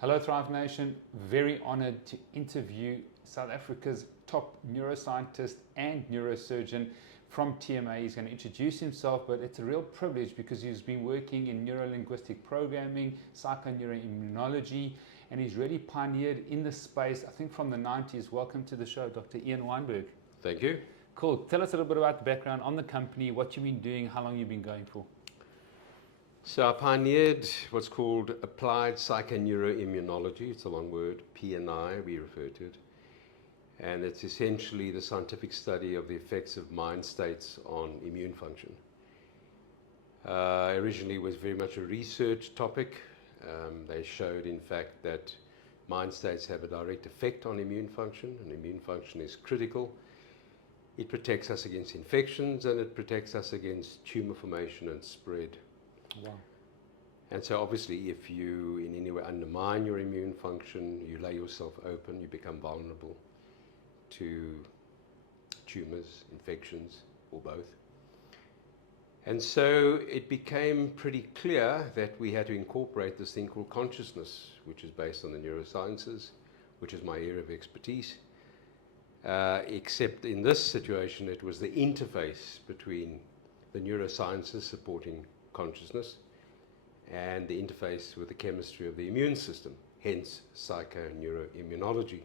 Hello Thrive Nation, very honored to interview South Africa's top neuroscientist and neurosurgeon from TMA. He's going to introduce himself, but it's a real privilege because he's been working in neuro-linguistic programming, psychoneuro-immunology, and he's really pioneered in the space, I think from the 90s. Welcome to the show, Dr. Ian Weinberg. Thank you. Cool. Tell us a little bit about the background on the company, what you've been doing, how long you've been going for. So I pioneered what's called applied psychoneuro-immunology. It's a long word, P&I, we refer to it. And it's essentially the scientific study of the effects of mind states on immune function. Originally it was very much a research topic. They showed, in fact, that mind states have a direct effect on immune function, and immune function is critical. It protects us against infections, and it protects us against tumor formation and spread. Wow. And so obviously if you in any way undermine your immune function, you lay yourself open, you become vulnerable to tumors, infections, or both. And so it became pretty clear that we had to incorporate this thing called consciousness, which is based on the neurosciences, which is my area of expertise. Except in this situation, it was the interface between the neurosciences supporting consciousness and the interface with the chemistry of the immune system, hence psychoneuro-immunology.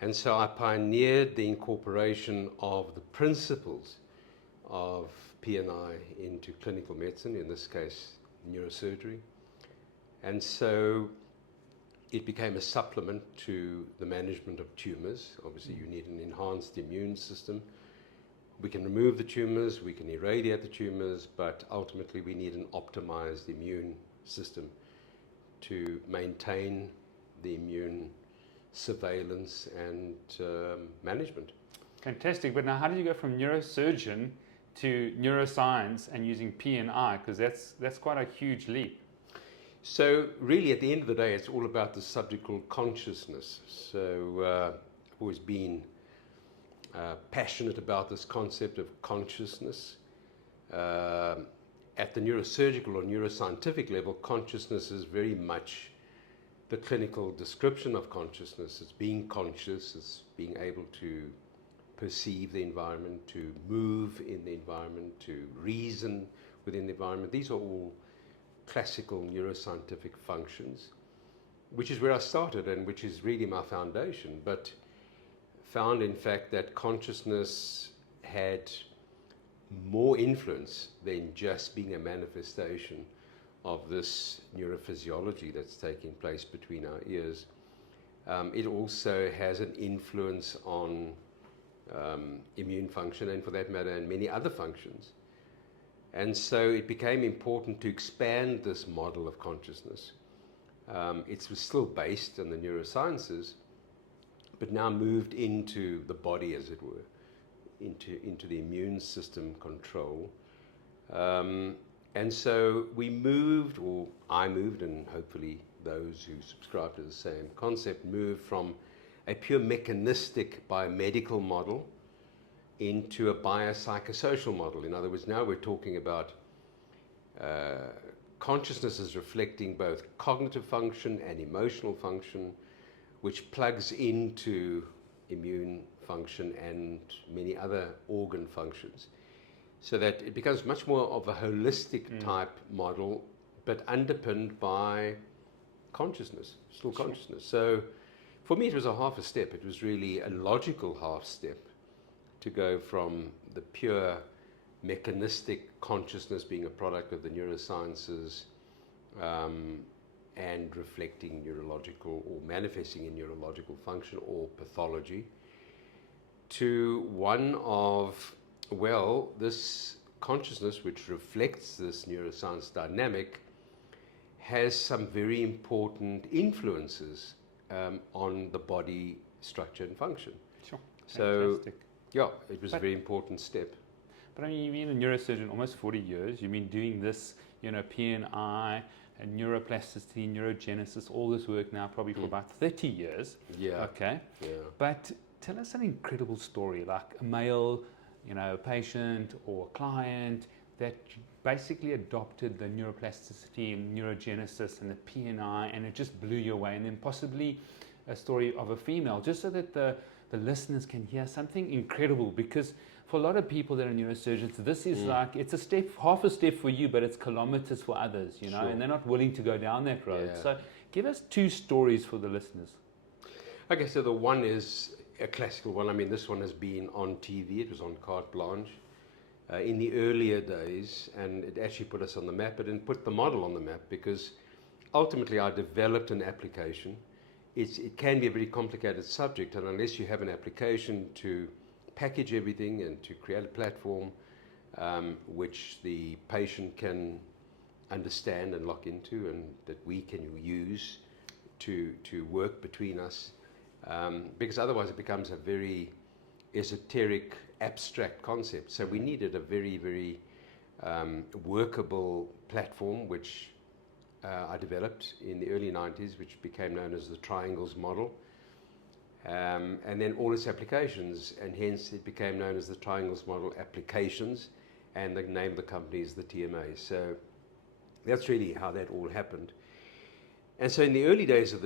And so I pioneered the incorporation of the principles of P&I into clinical medicine, in this case neurosurgery. And so it became a supplement to the management of tumors. Obviously you need an enhanced immune system. We can remove the tumors, we can irradiate the tumors, but ultimately we need an optimized immune system to maintain the immune surveillance and management. Fantastic. But now how did you go from neurosurgeon to neuroscience and using P&I? Because that's quite a huge leap. So really at the end of the day, it's all about the subject called consciousness. So I've always been passionate about this concept of consciousness. At the neurosurgical or neuroscientific level, consciousness is very much the clinical description of consciousness. It's being conscious, it's being able to perceive the environment, to move in the environment, to reason within the environment. These are all classical neuroscientific functions, which is where I started and which is really my foundation. But found in fact that consciousness had more influence than just being a manifestation of this neurophysiology that's taking place between our ears. It also has an influence on immune function, and for that matter, and many other functions. And so it became important to expand this model of consciousness. It was still based on the neurosciences, but now moved into the body, as it were, into the immune system control. And so we moved, or I moved, and hopefully those who subscribe to the same concept, moved from a pure mechanistic biomedical model into a biopsychosocial model. In other words, now we're talking about consciousness as reflecting both cognitive function and emotional function, which plugs into immune function and many other organ functions, so that it becomes much more of a holistic type model, but underpinned by consciousness, still consciousness. So for me it was a half a step. It was really a logical half step to go from the pure mechanistic consciousness being a product of the neurosciences and reflecting neurological or manifesting in neurological function or pathology, to one of, well, this consciousness which reflects this neuroscience dynamic has some very important influences on the body structure and function. Sure. So, fantastic. Yeah, it was a very important step. But I mean, you've been a neurosurgeon almost 40 years. You've been doing this, P&I and neuroplasticity, neurogenesis, all this work now probably for about 30 years. Yeah. Okay. Yeah. But tell us an incredible story, like a male, patient or client that basically adopted the neuroplasticity and neurogenesis and the PNI, and it just blew you away. And then possibly a story of a female, just so that the listeners can hear something incredible, because for a lot of people that are neurosurgeons, this is like, it's a step, half a step for you, but it's kilometers for others, you know, Sure. and they're not willing to go down that road. Yeah. So give us 2 stories for the listeners. Okay, so the one is a classical one. I mean, this one has been on TV. It was on Carte Blanche in the earlier days, and it actually put us on the map. It didn't put the model on the map, because ultimately I developed an application. It can be a very complicated subject, and unless you have an application to package everything and to create a platform which the patient can understand and lock into, and that we can use to work between us, because otherwise it becomes a very esoteric, abstract concept. So we needed a very, very workable platform, which I developed in the early 90s, which became known as the triangles model. And then all its applications, and hence it became known as the triangles model applications, and the name of the company is the TMA. So that's really how that all happened. And so in the early days of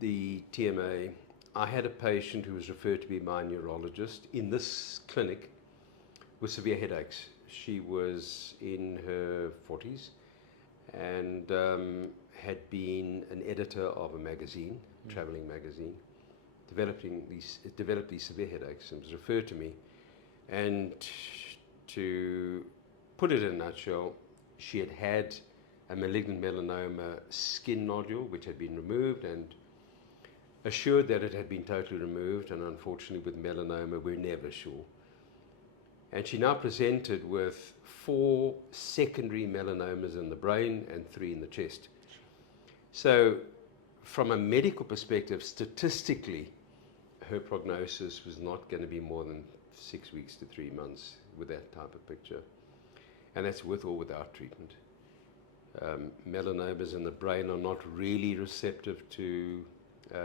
the TMA, I had a patient who was referred to be my neurologist in this clinic with severe headaches. She was in her 40s and had been an editor of a magazine, traveling magazine, developed these severe headaches, and was referred to me. And to put it in a nutshell, she had had a malignant melanoma skin nodule which had been removed, and assured that it had been totally removed, and unfortunately with melanoma we're never sure. And she now presented with 4 secondary melanomas in the brain and 3 in the chest. So from a medical perspective, statistically, her prognosis was not going to be more than 6 weeks to 3 months with that type of picture. And that's with or without treatment. Melanomas in the brain are not really receptive to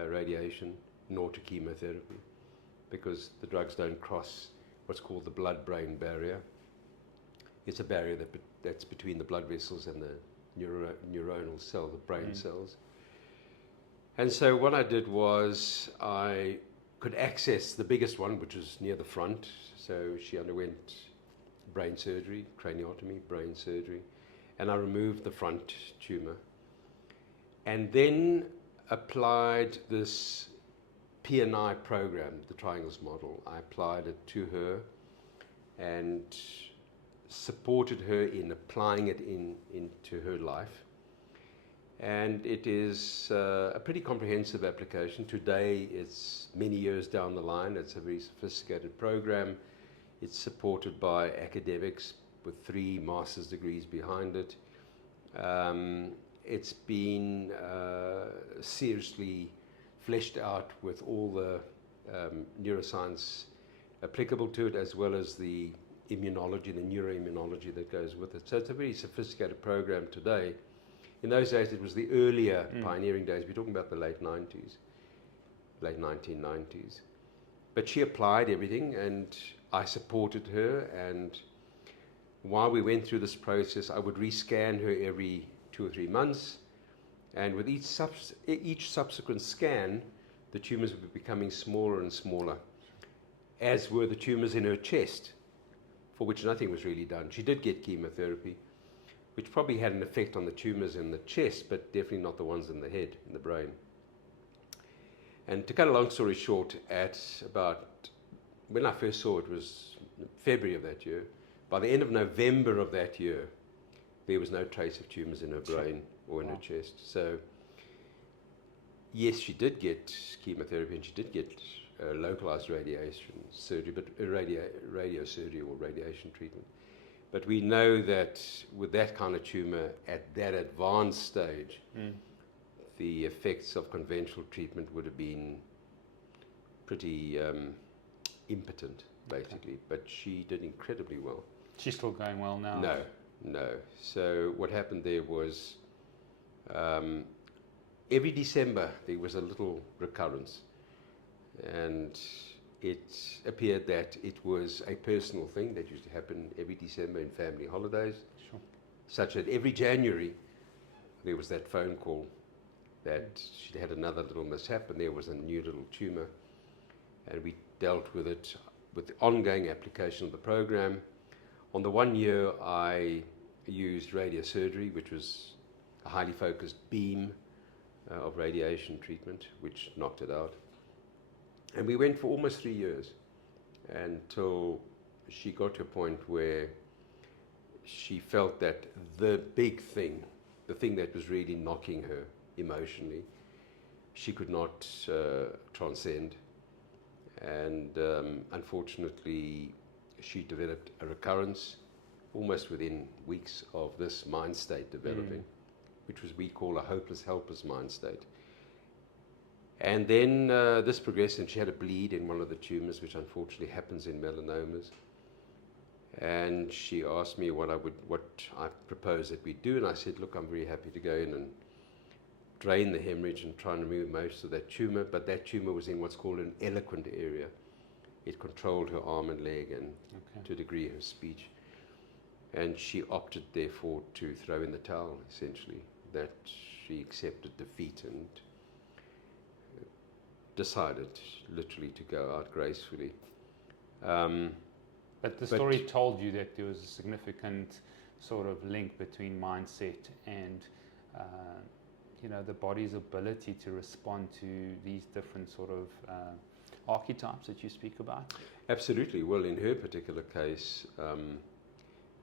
radiation nor to chemotherapy, because the drugs don't cross what's called the blood-brain barrier. It's a barrier that's between the blood vessels and the neuronal cell, the brain cells. And so what I did was I could access the biggest one, which was near the front. So she underwent brain surgery, craniotomy, brain surgery, and I removed the front tumor. And then applied this PNI program, the triangles model. I applied it to her and supported her in applying it into her life. And it is a pretty comprehensive application. Today, it's many years down the line. It's a very sophisticated program. It's supported by academics with 3 master's degrees behind it. It's been seriously fleshed out with all the neuroscience applicable to it, as well as the immunology, the neuroimmunology that goes with it. So it's a very sophisticated program today. In those days, it was the earlier pioneering days. We're talking about the late 90s, late 1990s. But she applied everything, and I supported her. And while we went through this process, I would rescan her every 2 or 3 months. And with each subsequent scan, the tumors were becoming smaller and smaller, as were the tumors in her chest, for which nothing was really done. She did get chemotherapy, which probably had an effect on the tumors in the chest, but definitely not the ones in the head, in the brain. And to cut a long story short, when I first saw it was February of that year. By the end of November of that year, there was no trace of tumors in her brain or in her chest. So yes, she did get chemotherapy, and she did get localized radiation surgery, but radio surgery or radiation treatment. But we know that with that kind of tumor at that advanced stage, the effects of conventional treatment would have been pretty impotent, basically. Okay. But she did incredibly well. She's still going well now? No. So what happened there was every December there was a little recurrence, and it appeared that it was a personal thing that used to happen every December in family holidays. Sure. such that every January there was that phone call that she'd had another little mishap and there was a new little tumor, and we dealt with it with the ongoing application of the program. On the 1 year, I used radiosurgery, which was a highly focused beam of radiation treatment, which knocked it out. And we went for almost 3 years until she got to a point where she felt that the big thing, the thing that was really knocking her emotionally, she could not transcend. And unfortunately, she developed a recurrence almost within weeks of this mind state developing, which was we call a hopeless, helpless mind state. And then this progressed, and she had a bleed in one of the tumors, which unfortunately happens in melanomas. And she asked me what I proposed that we do, and I said, look, I'm very happy to go in and drain the hemorrhage and try and remove most of that tumor, but that tumor was in what's called an eloquent area. It controlled her arm and leg and to a degree her speech. And she opted, therefore, to throw in the towel, essentially, that she accepted defeat and decided literally to go out gracefully. But the story told you that there was a significant sort of link between mindset and the body's ability to respond to these different sort of archetypes that you speak about? Absolutely. Well, in her particular case,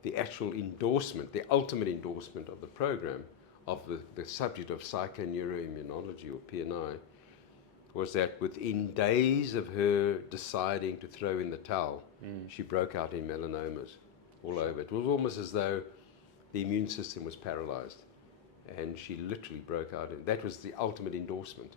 the actual endorsement, the ultimate endorsement of the program of the subject of psychoneuro-immunology, or PNI, was that within days of her deciding to throw in the towel, she broke out in melanomas all over. It was almost as though the immune system was paralyzed, and she literally broke out. That was the ultimate endorsement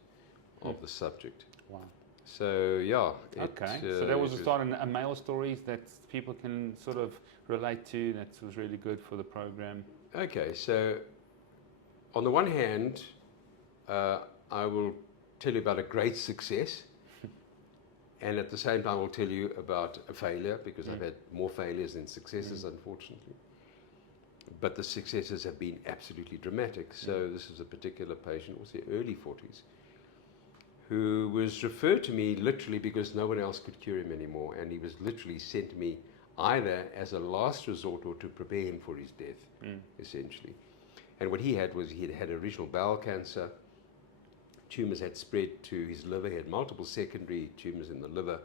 of the subject. Wow. So, yeah. Okay, so that was a start, a male stories that people can sort of relate to. That was really good for the program. Okay, so on the one hand, I will tell you about a great success, and at the same time I'll tell you about a failure, because I've had more failures than successes, unfortunately. But the successes have been absolutely dramatic. So this is a particular patient, was the early 40s, who was referred to me literally because no one else could cure him anymore, and he was literally sent to me either as a last resort or to prepare him for his death, essentially. And what he had was he had original bowel cancer. Tumors had spread to his liver. He had multiple secondary tumors in the liver.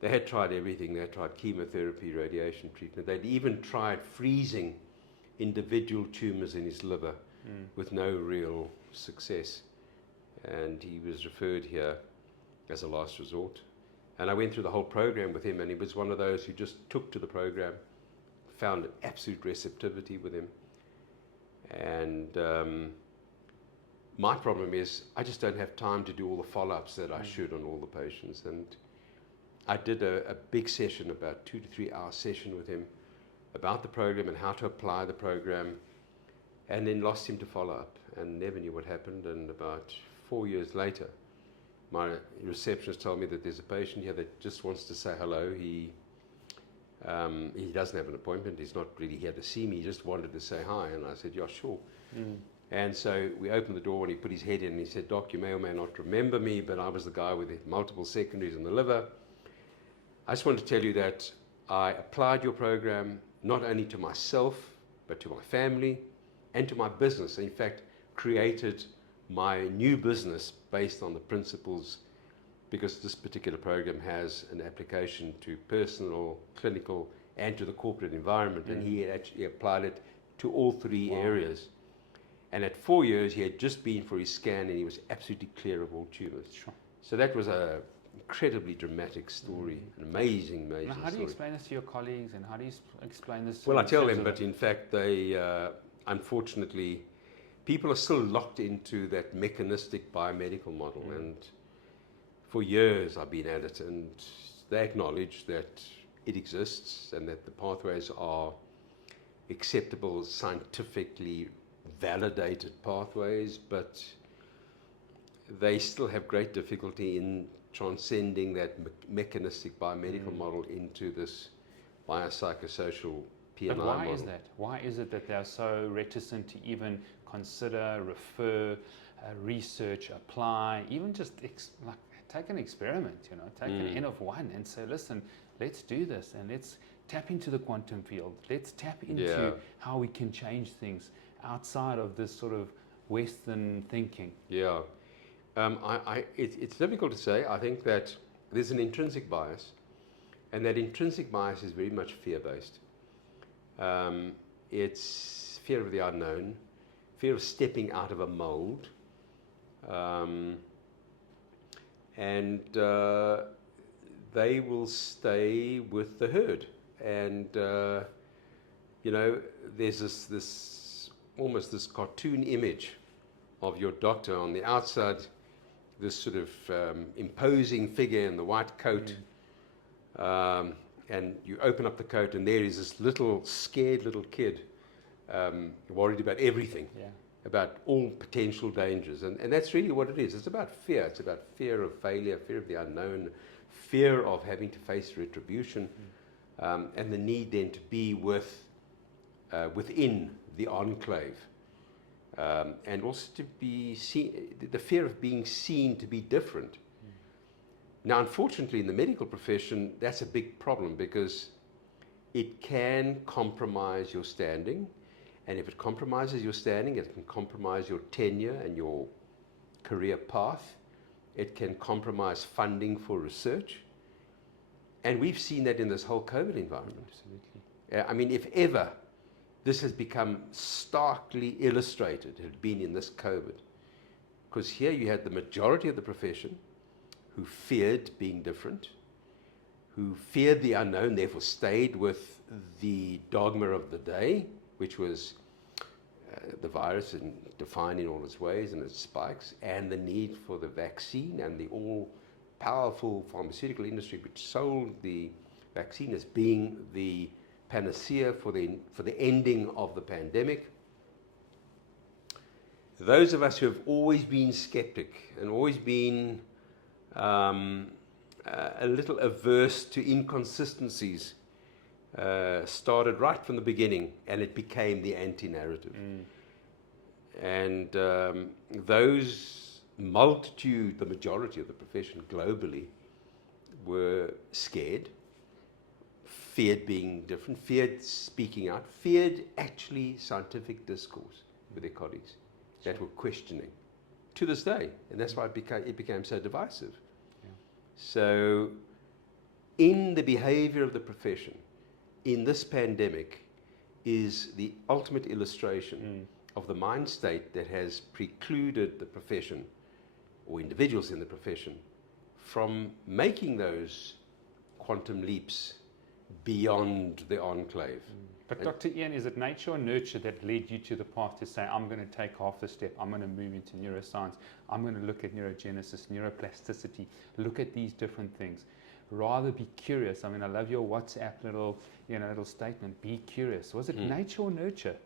They had tried everything. They had tried chemotherapy, radiation treatment. They'd even tried freezing individual tumors in his liver with no real success. And he was referred here as a last resort. And I went through the whole program with him, and he was one of those who just took to the program, found absolute receptivity with him. And my problem is I just don't have time to do all the follow-ups that I should on all the patients. And I did a big session, about 2 to 3 hour session with him about the program and how to apply the program, and then lost him to follow-up and never knew what happened. And about 4 years later, my receptionist told me that there's a patient here that just wants to say hello. He doesn't have an appointment. He's not really here to see me. He just wanted to say hi. And I said, yeah, sure. And so we opened the door, and he put his head in, and he said, Doc, you may or may not remember me, but I was the guy with the multiple secondaries in the liver. I just want to tell you that I applied your program not only to myself, but to my family and to my business. In fact, created my new business based on the principles, because this particular program has an application to personal, clinical, and to the corporate environment. And he had actually applied it to all 3 areas. And at 4 years, he had just been for his scan, and he was absolutely clear of all tumors. Sure. So that was an incredibly dramatic story, an amazing now, how story. do you explain this to your colleagues, and how do you explain this? Well, I tell them, but in fact, they, unfortunately, people are still locked into that mechanistic biomedical model. And for years, I've been at it, and they acknowledge that it exists and that the pathways are acceptable, scientifically validated pathways, but they still have great difficulty in transcending that mechanistic biomedical model into this biopsychosocial PMI But why model. is that? Why is it that they're so reticent to even consider, refer, research, apply, even just like take an experiment, take an N of 1 and say, listen, let's do this and let's tap into the quantum field. Let's tap into how we can change things outside of this sort of Western thinking. Yeah. It's difficult to say. I think that there's an intrinsic bias, and that intrinsic bias is very much fear-based. It's fear of the unknown, fear of stepping out of a mold, and they will stay with the herd. And there's this almost this cartoon image of your doctor on the outside, this sort of imposing figure in the white coat, and you open up the coat and there is this little scared little kid worried about everything, about all potential dangers, and that's really what it is. It's about fear. It's about fear of failure, fear of the unknown, fear of having to face retribution, and the need then to be within the enclave. And also to be seen, the fear of being seen to be different. Now, unfortunately, in the medical profession, that's a big problem because it can compromise your standing. And if it compromises your standing, it can compromise your tenure and your career path. It can compromise funding for research. And we've seen that in this whole COVID environment. Absolutely. I mean, if ever this has become starkly illustrated, it had been in this COVID. Because here you had the majority of the profession who feared being different, who feared the unknown, therefore stayed with the dogma of the day, which was the virus and defined in all its ways and its spikes, and the need for the vaccine and the all-powerful pharmaceutical industry which sold the vaccine as being the panacea for the ending of the pandemic. Those of us who have always been skeptic and always been a little averse to inconsistencies started right from the beginning, and it became the anti-narrative. And those multitude, the majority of the profession globally, were scared, feared being different, feared speaking out, feared actually scientific discourse with their colleagues that were questioning to this day. And that's why it became so divisive. So in the behavior of the profession, in this pandemic, is the ultimate illustration of the mind state that has precluded the profession, or individuals in the profession, from making those quantum leaps beyond the enclave. But Dr. Ian, is it nature or nurture that led you to the path to say, I'm going to take half the step, I'm going to move into neuroscience, I'm going to look at neurogenesis, neuroplasticity, look at these different things, rather be curious? I mean, I love your WhatsApp little statement, be curious. Was it nature or nurture?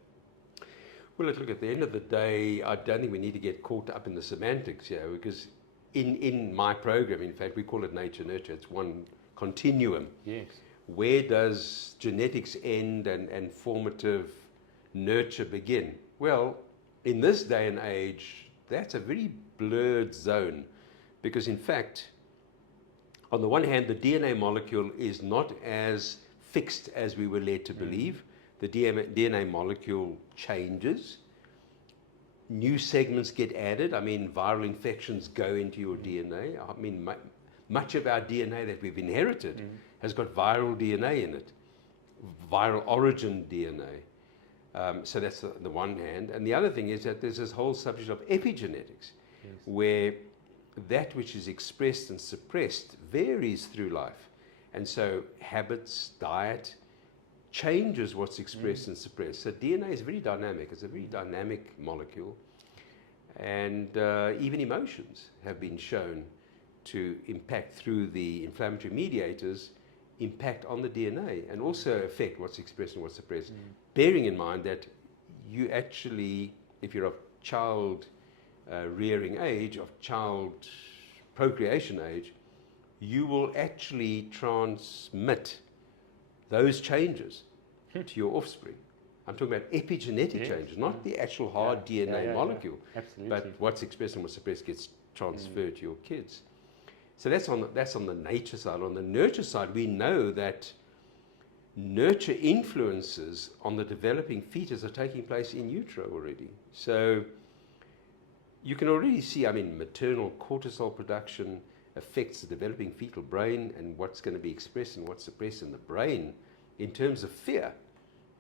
Well, look, at the end of the day, I don't think we need to get caught up in the semantics here, because in my program, in fact, we call it nature-nurture. It's one continuum. Yes. Where does genetics end and formative nurture begin? Well, in this day and age, that's a very blurred zone, because in fact, on the one hand, the DNA molecule is not as fixed as we were led to believe. The DNA molecule changes. New segments get added. I mean, viral infections go into your DNA. I mean, much of our DNA that we've inherited has got viral DNA in it, viral origin DNA. So that's the one hand. And the other thing is that there's this whole subject of epigenetics, where that which is expressed and suppressed varies through life. And so habits, diet, changes what's expressed and suppressed. So DNA is very dynamic. It's a very dynamic molecule. And even emotions have been shown to impact through the inflammatory mediators, impact on the DNA, and also affect what's expressed and what's suppressed. Bearing in mind that you actually, if you're of child rearing age, of child procreation age, you will actually transmit those changes to your offspring. I'm talking about epigenetic changes, not the actual hard DNA molecule, but what's expressed and what's suppressed gets transferred to your kids. So that's on the nature side. On the nurture side, we know that nurture influences on the developing fetus are taking place in utero already. So you can already see, maternal cortisol production affects the developing fetal brain and what's going to be expressed and what's suppressed in the brain in terms of fear.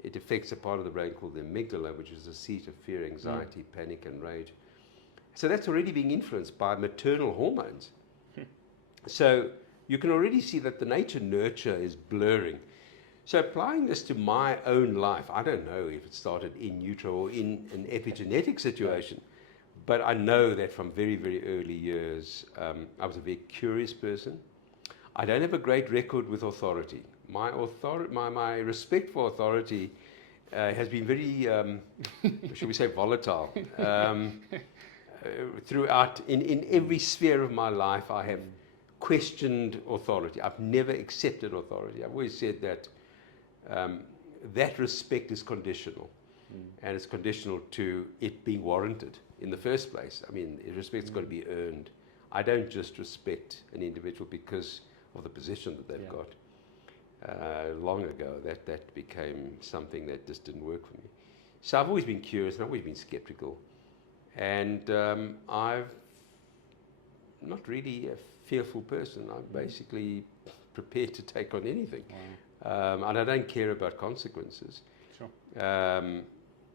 It affects a part of the brain called the amygdala, which is the seat of fear, anxiety, panic, and rage. So that's already being influenced by maternal hormones. So you can already see that the nature-nurture is blurring. So applying this to my own life, I don't know if it started in utero or in an epigenetic situation, but I know that from very, very early years, I was a very curious person. I don't have a great record with authority. My respect for authority has been very, should we say, volatile. Throughout, in every sphere of my life, I have questioned authority. I've never accepted authority. I've always said that that respect is conditional, and it's conditional to it being warranted in the first place. Respect's got to be earned. I don't just respect an individual because of the position that they've got. Long ago, that became something that just didn't work for me. So I've always been curious and I've always been skeptical. And I've not really a fearful person. I'm basically prepared to take on anything. Wow. And I don't care about consequences. Sure.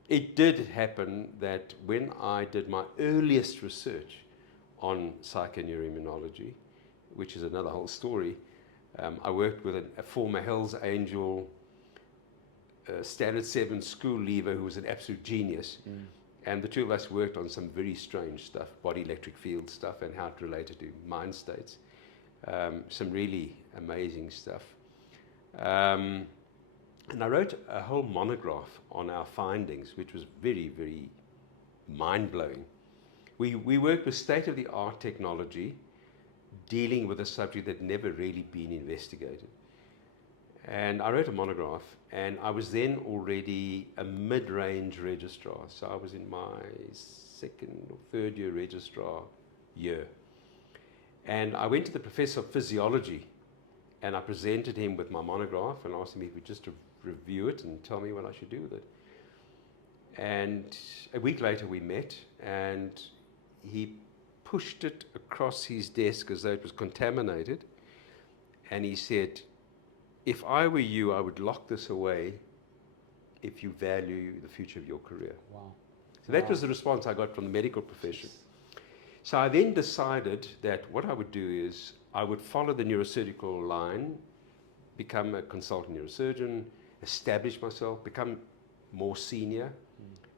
It did happen that when I did my earliest research on psychoneuro-immunology, which is another whole story, I worked with a former Hell's Angel Standard 7 school leaver who was an absolute genius. And the two of us worked on some very strange stuff, body electric field stuff and how it related to mind states. Some really amazing stuff. And I wrote a whole monograph on our findings, which was very, very mind-blowing. We worked with state-of-the-art technology dealing with a subject that had never really been investigated. And I wrote a monograph, and I was then already a mid-range registrar. So I was in my second or third year registrar year. And I went to the professor of physiology, and I presented him with my monograph and asked him if he would just review it and tell me what I should do with it. And a week later we met, and he pushed it across his desk as though it was contaminated. And he said, if I were you, I would lock this away if you value the future of your career. Wow. So that was the response I got from the medical profession. So I then decided that what I would do is I would follow the neurosurgical line, become a consultant neurosurgeon, establish myself, become more senior,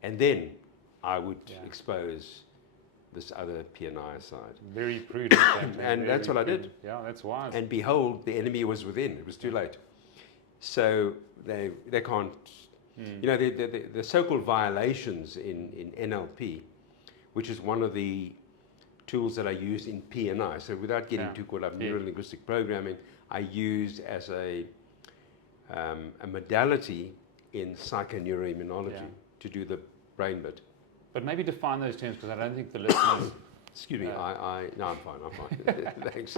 and then I would expose this other P&I side. Very prudent. And that's what I did. Yeah, that's wise. And behold, the enemy was within. It was too late. So they can't, the so-called violations in NLP, which is one of the tools that I use in P&I. So without getting too caught up in neuro-linguistic programming, I use as a modality in psychoneuro-immunology to do the brain bit. But maybe define those terms, because I don't think the listeners... Excuse me, no, I'm fine. Thanks.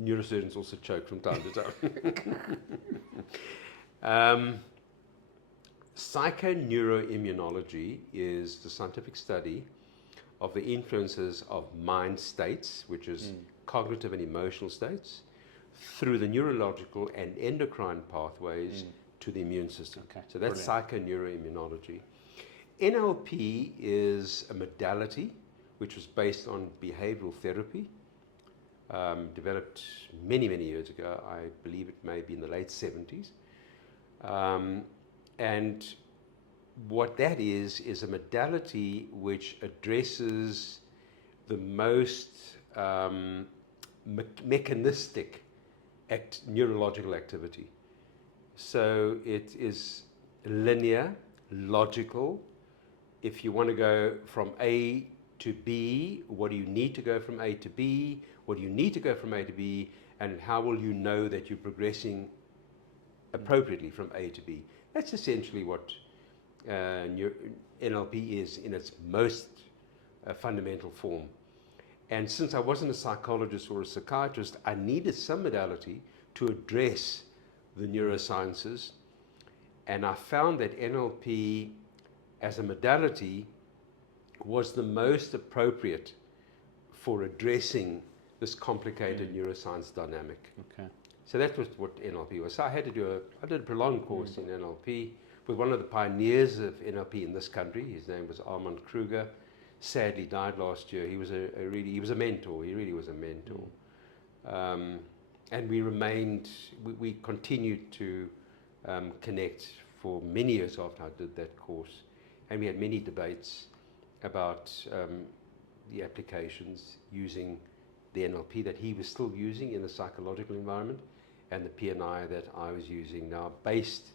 Neurosurgeons also choke from time to time. Psychoneuro-immunology is the scientific study of the influences of mind states, which is cognitive and emotional states, through the neurological and endocrine pathways to the immune system. Okay, so that's psychoneuro-immunology. NLP is a modality which was based on behavioral therapy, developed many, many years ago. I believe it may be in the late 70s. And what that is a modality which addresses the most mechanistic neurological activity. So it is linear, logical. If you want to go from A to B, what do you need to go from A to B? What do you need to go from A to B? And how will you know that you're progressing appropriately from A to B. That's essentially what NLP is in its most fundamental form. And since I wasn't a psychologist or a psychiatrist, I needed some modality to address the neurosciences. And I found that NLP as a modality was the most appropriate for addressing this complicated neuroscience dynamic. Okay. So that was what NLP was. So I did a prolonged course in NLP with one of the pioneers of NLP in this country. His name was Armand Kruger. Sadly died last year. He was he was a mentor. He really was a mentor. And we continued to connect for many years after I did that course. And we had many debates about the applications using the NLP that he was still using in the psychological environment, and the PNI that I was using now, based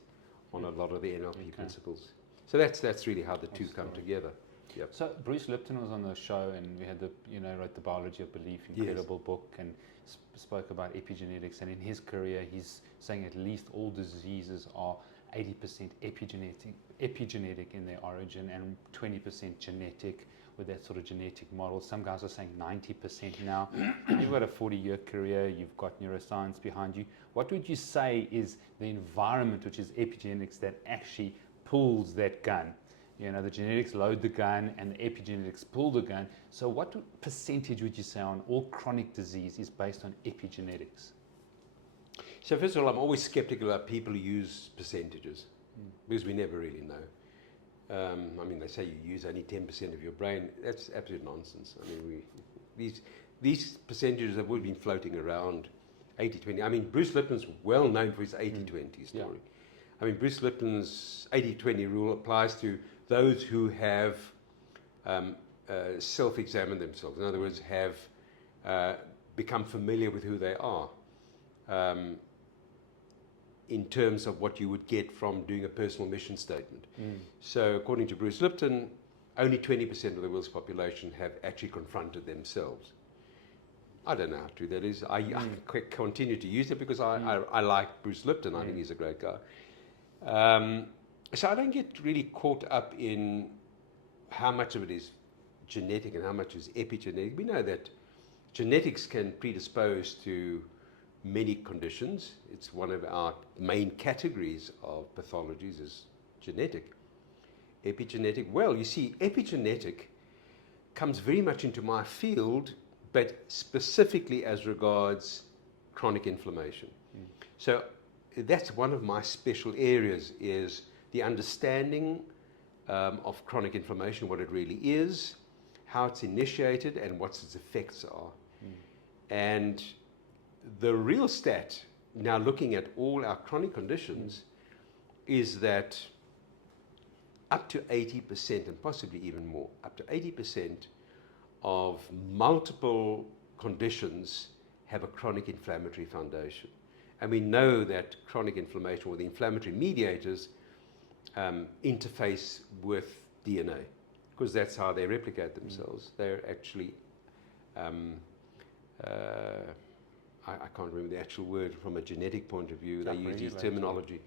on a lot of the NLP principles. So that's really how the two come together. Yep. So Bruce Lipton was on the show, and we had wrote The Biology of Belief, incredible book, and spoke about epigenetics. And in his career, he's saying at least all diseases are 80% epigenetic in their origin and 20% genetic, with that sort of genetic model. Some guys are saying 90% now. You've got a 40-year career, you've got neuroscience behind you. What would you say is the environment, which is epigenetics, that actually pulls that gun? The genetics load the gun and the epigenetics pull the gun. So what percentage would you say on all chronic disease is based on epigenetics? So first of all, I'm always skeptical about people who use percentages, because we never really know. They say you use only 10% of your brain. That's absolute nonsense. These percentages have been floating around, 80-20. Bruce Lipton's well known for his 80-20 story. Yeah. Bruce Lipton's 80-20 rule applies to those who have self-examined themselves. In other words, have become familiar with who they are, in terms of what you would get from doing a personal mission statement. So according to Bruce Lipton, only 20% of the world's population have actually confronted themselves. I don't know how true that is. I continue to use it because I like Bruce Lipton. I think he's a great guy. So I don't get really caught up in how much of it is genetic and how much is epigenetic. We know that genetics can predispose to many conditions. It's one of our main categories of pathologies is genetic. Epigenetic, well, you see, epigenetic comes very much into my field, but specifically as regards chronic inflammation. So that's one of my special areas, is the understanding of chronic inflammation, what it really is, how it's initiated, and what its effects are. And the real stat, now looking at all our chronic conditions, is that up to 80%, and possibly even more, up to 80% of multiple conditions have a chronic inflammatory foundation. And we know that chronic inflammation, or the inflammatory mediators, interface with DNA, because that's how they replicate themselves. They're actually, I can't remember the actual word from a genetic point of view. They use this terminology,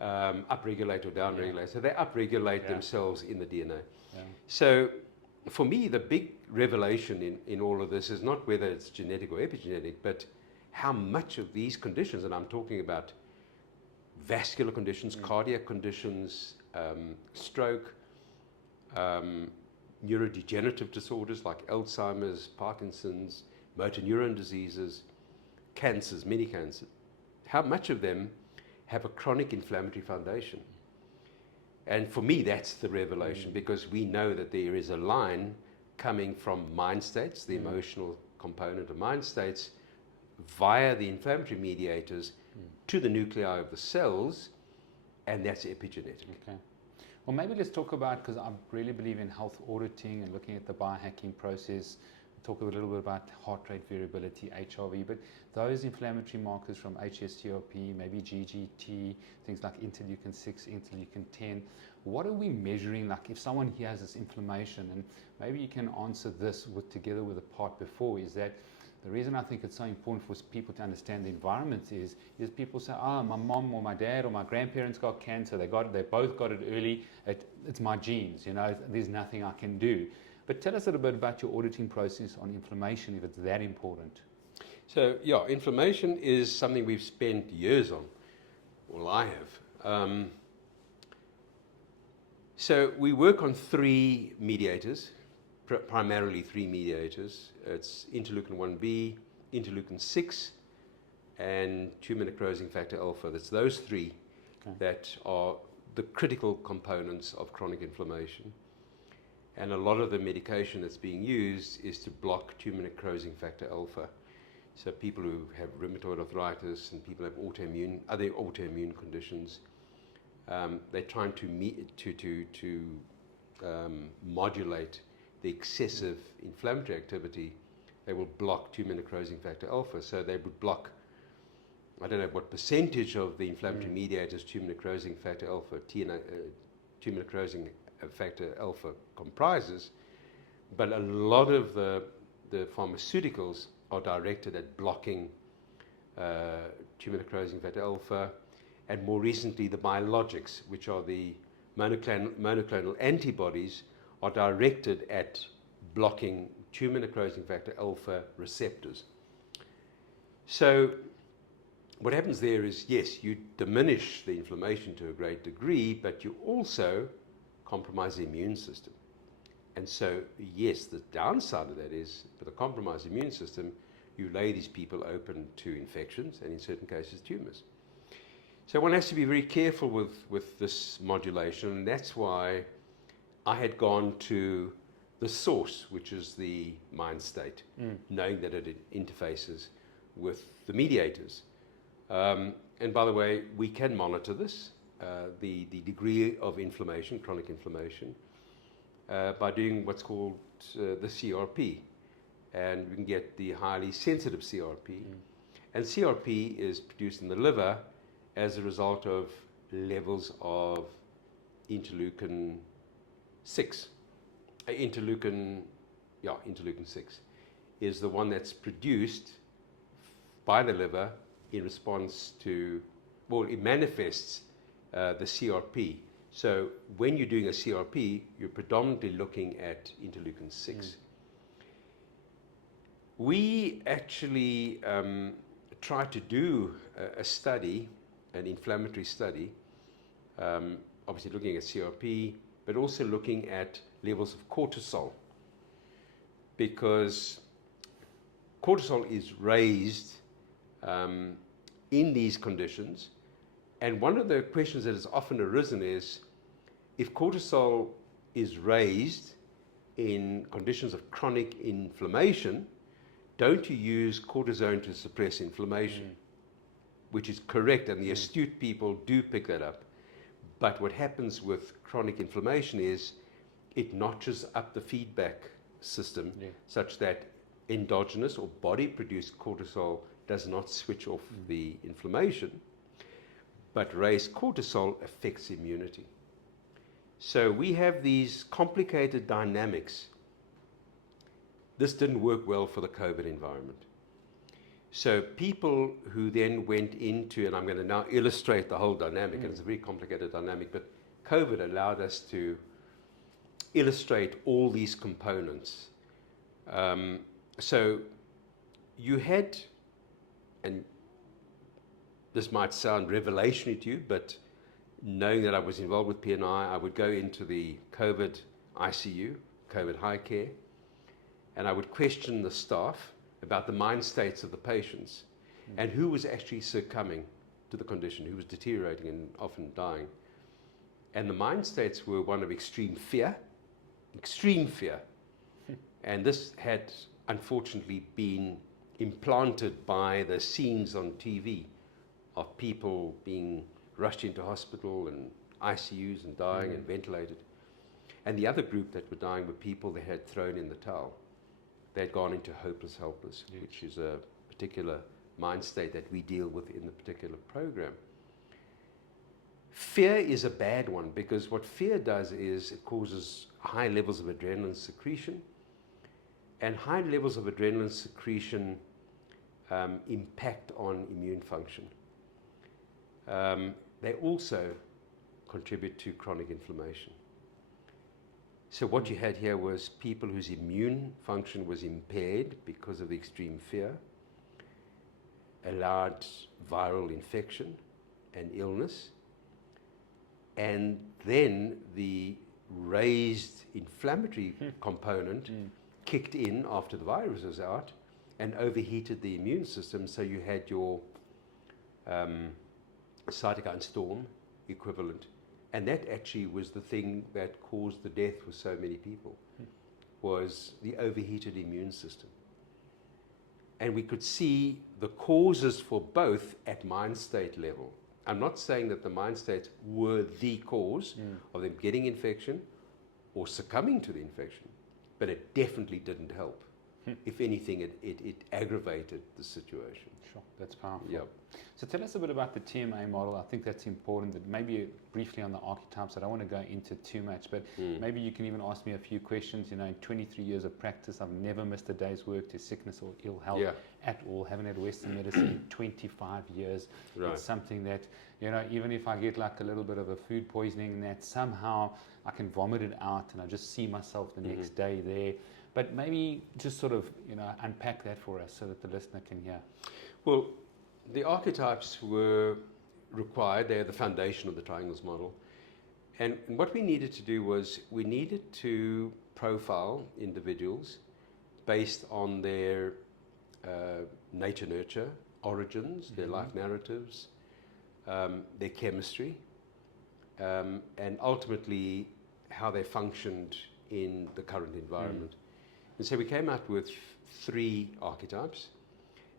upregulate or downregulate. So they upregulate themselves in the DNA. So for me, the big revelation in all of this is not whether it's genetic or epigenetic, but how much of these conditions, and I'm talking about vascular conditions, cardiac conditions, stroke, neurodegenerative disorders like Alzheimer's, Parkinson's, motor neuron diseases, cancers, many cancers, how much of them have a chronic inflammatory foundation. And for me, that's the revelation, because we know that there is a line coming from mind states, the emotional component of mind states, via the inflammatory mediators to the nuclei of the cells, and that's epigenetic. Okay. Well, maybe let's talk about, because I really believe in health auditing and looking at the biohacking process. Talk a little bit about heart rate variability, HRV, but those inflammatory markers from hs-CRP, maybe GGT, things like interleukin 6, interleukin 10. What are we measuring? Like if someone here has this inflammation, and maybe you can answer this together with the part before, is that The reason I think it's so important for people to understand the environment is people say, my mom or my dad or my grandparents got cancer, they both got it early, it's my genes, there's nothing I can do. But tell us a little bit about your auditing process on inflammation, if it's that important. So, inflammation is something we've spent years on. Well, I have. So we work on three mediators, primarily three mediators. It's interleukin 1b, interleukin 6, and tumor necrosing factor alpha. That's those three that are the critical components of chronic inflammation. And a lot of the medication that's being used is to block tumor necrosing factor alpha. So people who have rheumatoid arthritis and people who have other autoimmune conditions, they're trying to modulate the excessive inflammatory activity. They will block tumor necrosing factor alpha. So they would block, I don't know what percentage of the inflammatory mediators tumor necrosing factor alpha, tumor necrosing factor alpha comprises, but a lot of the pharmaceuticals are directed at blocking tumor necrosing factor alpha, and more recently the biologics, which are the monoclonal antibodies, are directed at blocking tumor necrosing factor alpha receptors. So what happens there is, yes, you diminish the inflammation to a great degree, but you also compromise the immune system. And so, yes, the downside of that is, with a compromised immune system, you lay these people open to infections and in certain cases tumors. So one has to be very careful with this modulation, and that's why I had gone to the source, which is the mind state, knowing that it interfaces with the mediators. And by the way, we can monitor this, the degree of inflammation, chronic inflammation, by doing what's called the CRP. And we can get the highly sensitive CRP. And CRP is produced in the liver as a result of levels of interleukin 6. Interleukin 6 is the one that's produced by the liver in response to, it manifests the CRP. So when you're doing a CRP, you're predominantly looking at interleukin 6. We actually tried to do a study, an inflammatory study, obviously looking at CRP, but also looking at levels of cortisol, because cortisol is raised in these conditions. And one of the questions that has often arisen is, if cortisol is raised in conditions of chronic inflammation, don't you use cortisone to suppress inflammation? Which is correct, and the astute people do pick that up. But what happens with chronic inflammation is it notches up the feedback system such that endogenous or body-produced cortisol does not switch off the inflammation, but raised cortisol affects immunity. So we have these complicated dynamics. This didn't work well for the COVID environment. So people who then went into, and I'm going to now illustrate the whole dynamic, and it's a very complicated dynamic, but COVID allowed us to illustrate all these components. So you had, and this might sound revelationary to you, but knowing that I was involved with P&I, I would go into the COVID ICU, COVID high care, and I would question the staff about the mind states of the patients and who was actually succumbing to the condition, who was deteriorating and often dying. And the mind states were one of extreme fear, and this had unfortunately been implanted by the scenes on TV of people being rushed into hospital and ICUs and dying and ventilated. And the other group that were dying were people that had thrown in the towel. They had gone into hopeless, helpless, which is a particular mind state that we deal with in the particular program. Fear is a bad one, because what fear does is it causes high levels of adrenaline secretion. And high levels of adrenaline secretion impact on immune function. They also contribute to chronic inflammation. So what you had here was people whose immune function was impaired because of the extreme fear, allowed viral infection and illness, and then the raised inflammatory component kicked in after the virus was out and overheated the immune system, so you had your cytokine storm equivalent. And that actually was the thing that caused the death for so many people, was the overheated immune system. And we could see the causes for both at mind state level. I'm not saying that the mind states were the cause of them getting infection or succumbing to the infection, but it definitely didn't help. If anything, it aggravated the situation. Sure, that's powerful. Yep. So tell us a bit about the TMA model. I think that's important. That maybe briefly on the archetypes. I don't want to go into too much, but maybe you can even ask me a few questions. You know, in 23 years of practice, I've never missed a day's work to sickness or ill health at all. Haven't had Western medicine in 25 years. Right. It's something that, you know, even if I get like a little bit of a food poisoning, that somehow I can vomit it out and I just see myself the next day there. But maybe just sort of, you know, unpack that for us so that the listener can hear. Well, the archetypes were required. They're the foundation of the triangles model. And what we needed to do was we needed to profile individuals based on their nature-nurture origins, their life narratives, their chemistry, and ultimately how they functioned in the current environment. And so we came up with 3 archetypes,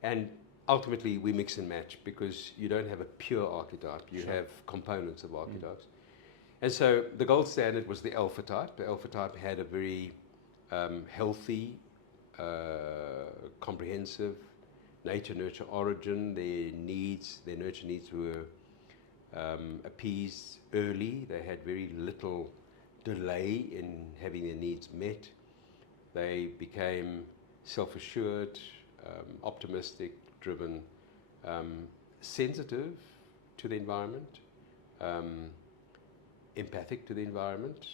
and ultimately we mix and match because you don't have a pure archetype, you have components of archetypes. And so the gold standard was the alpha type. The alpha type had a very healthy, comprehensive nature-nurture origin. Their nurture needs were appeased early. They had very little delay in having their needs met. They became self-assured, optimistic, driven, sensitive to the environment, empathic to the environment,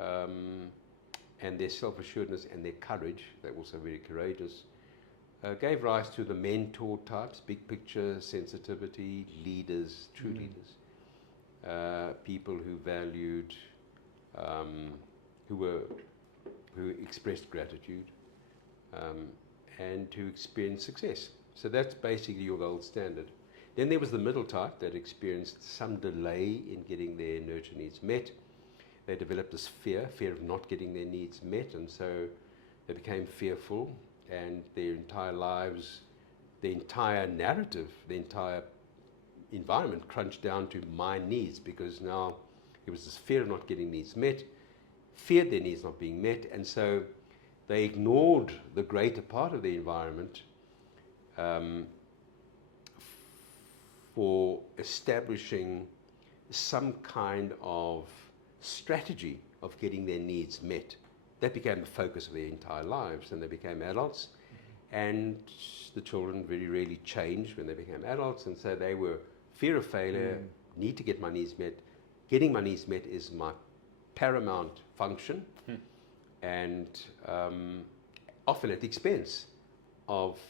and their self-assuredness and their courage, they're also very courageous, gave rise to the mentor types, big picture, sensitivity, leaders, true leaders, people who valued, who expressed gratitude, and who experienced success. So that's basically your gold standard. Then there was the middle type that experienced some delay in getting their nurture needs met. They developed this fear of not getting their needs met, and so they became fearful, and their entire lives, the entire narrative, the entire environment crunched down to my needs, because now it was this fear of not getting needs met, feared their needs not being met, and so they ignored the greater part of the environment for establishing some kind of strategy of getting their needs met. That became the focus of their entire lives, and they became adults, and the children very rarely changed when they became adults, and so they were fear of failure, need to get my needs met. Getting my needs met is my paramount function, and often at the expense of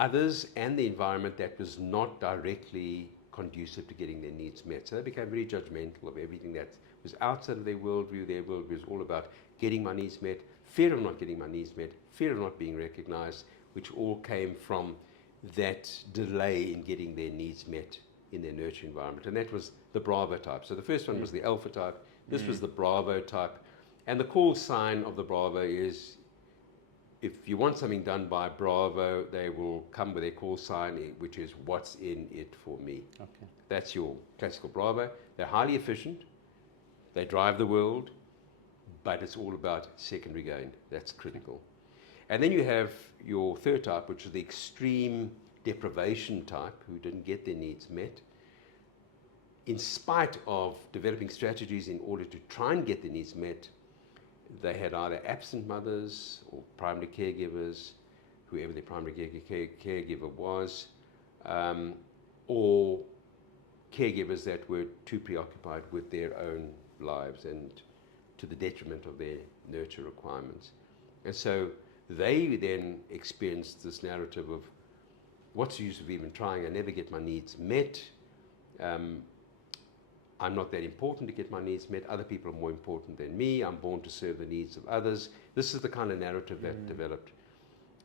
others and the environment that was not directly conducive to getting their needs met. So they became very judgmental of everything that was outside of their worldview. Their worldview was all about getting my needs met, fear of not getting my needs met, fear of not being recognized, which all came from that delay in getting their needs met in their nurture environment. And that was the Bravo type. So the first one was the Alpha type. This was the Bravo type. And the call sign of the Bravo is, if you want something done by Bravo, they will come with their call sign, which is, what's in it for me? Okay. That's your classical Bravo. They're highly efficient. They drive the world, but it's all about secondary gain. That's critical. And then you have your third type, which is the extreme deprivation type, who didn't get their needs met. In spite of developing strategies in order to try and get their needs met, they had either absent mothers or primary caregivers. whoever their primary caregiver was, or caregivers that were too preoccupied with their own lives and to the detriment of their nurture requirements. And so they then experienced this narrative of, what's the use of even trying? I never get my needs met. I'm not that important to get my needs met. Other people are more important than me. I'm born to serve the needs of others. This is the kind of narrative that developed.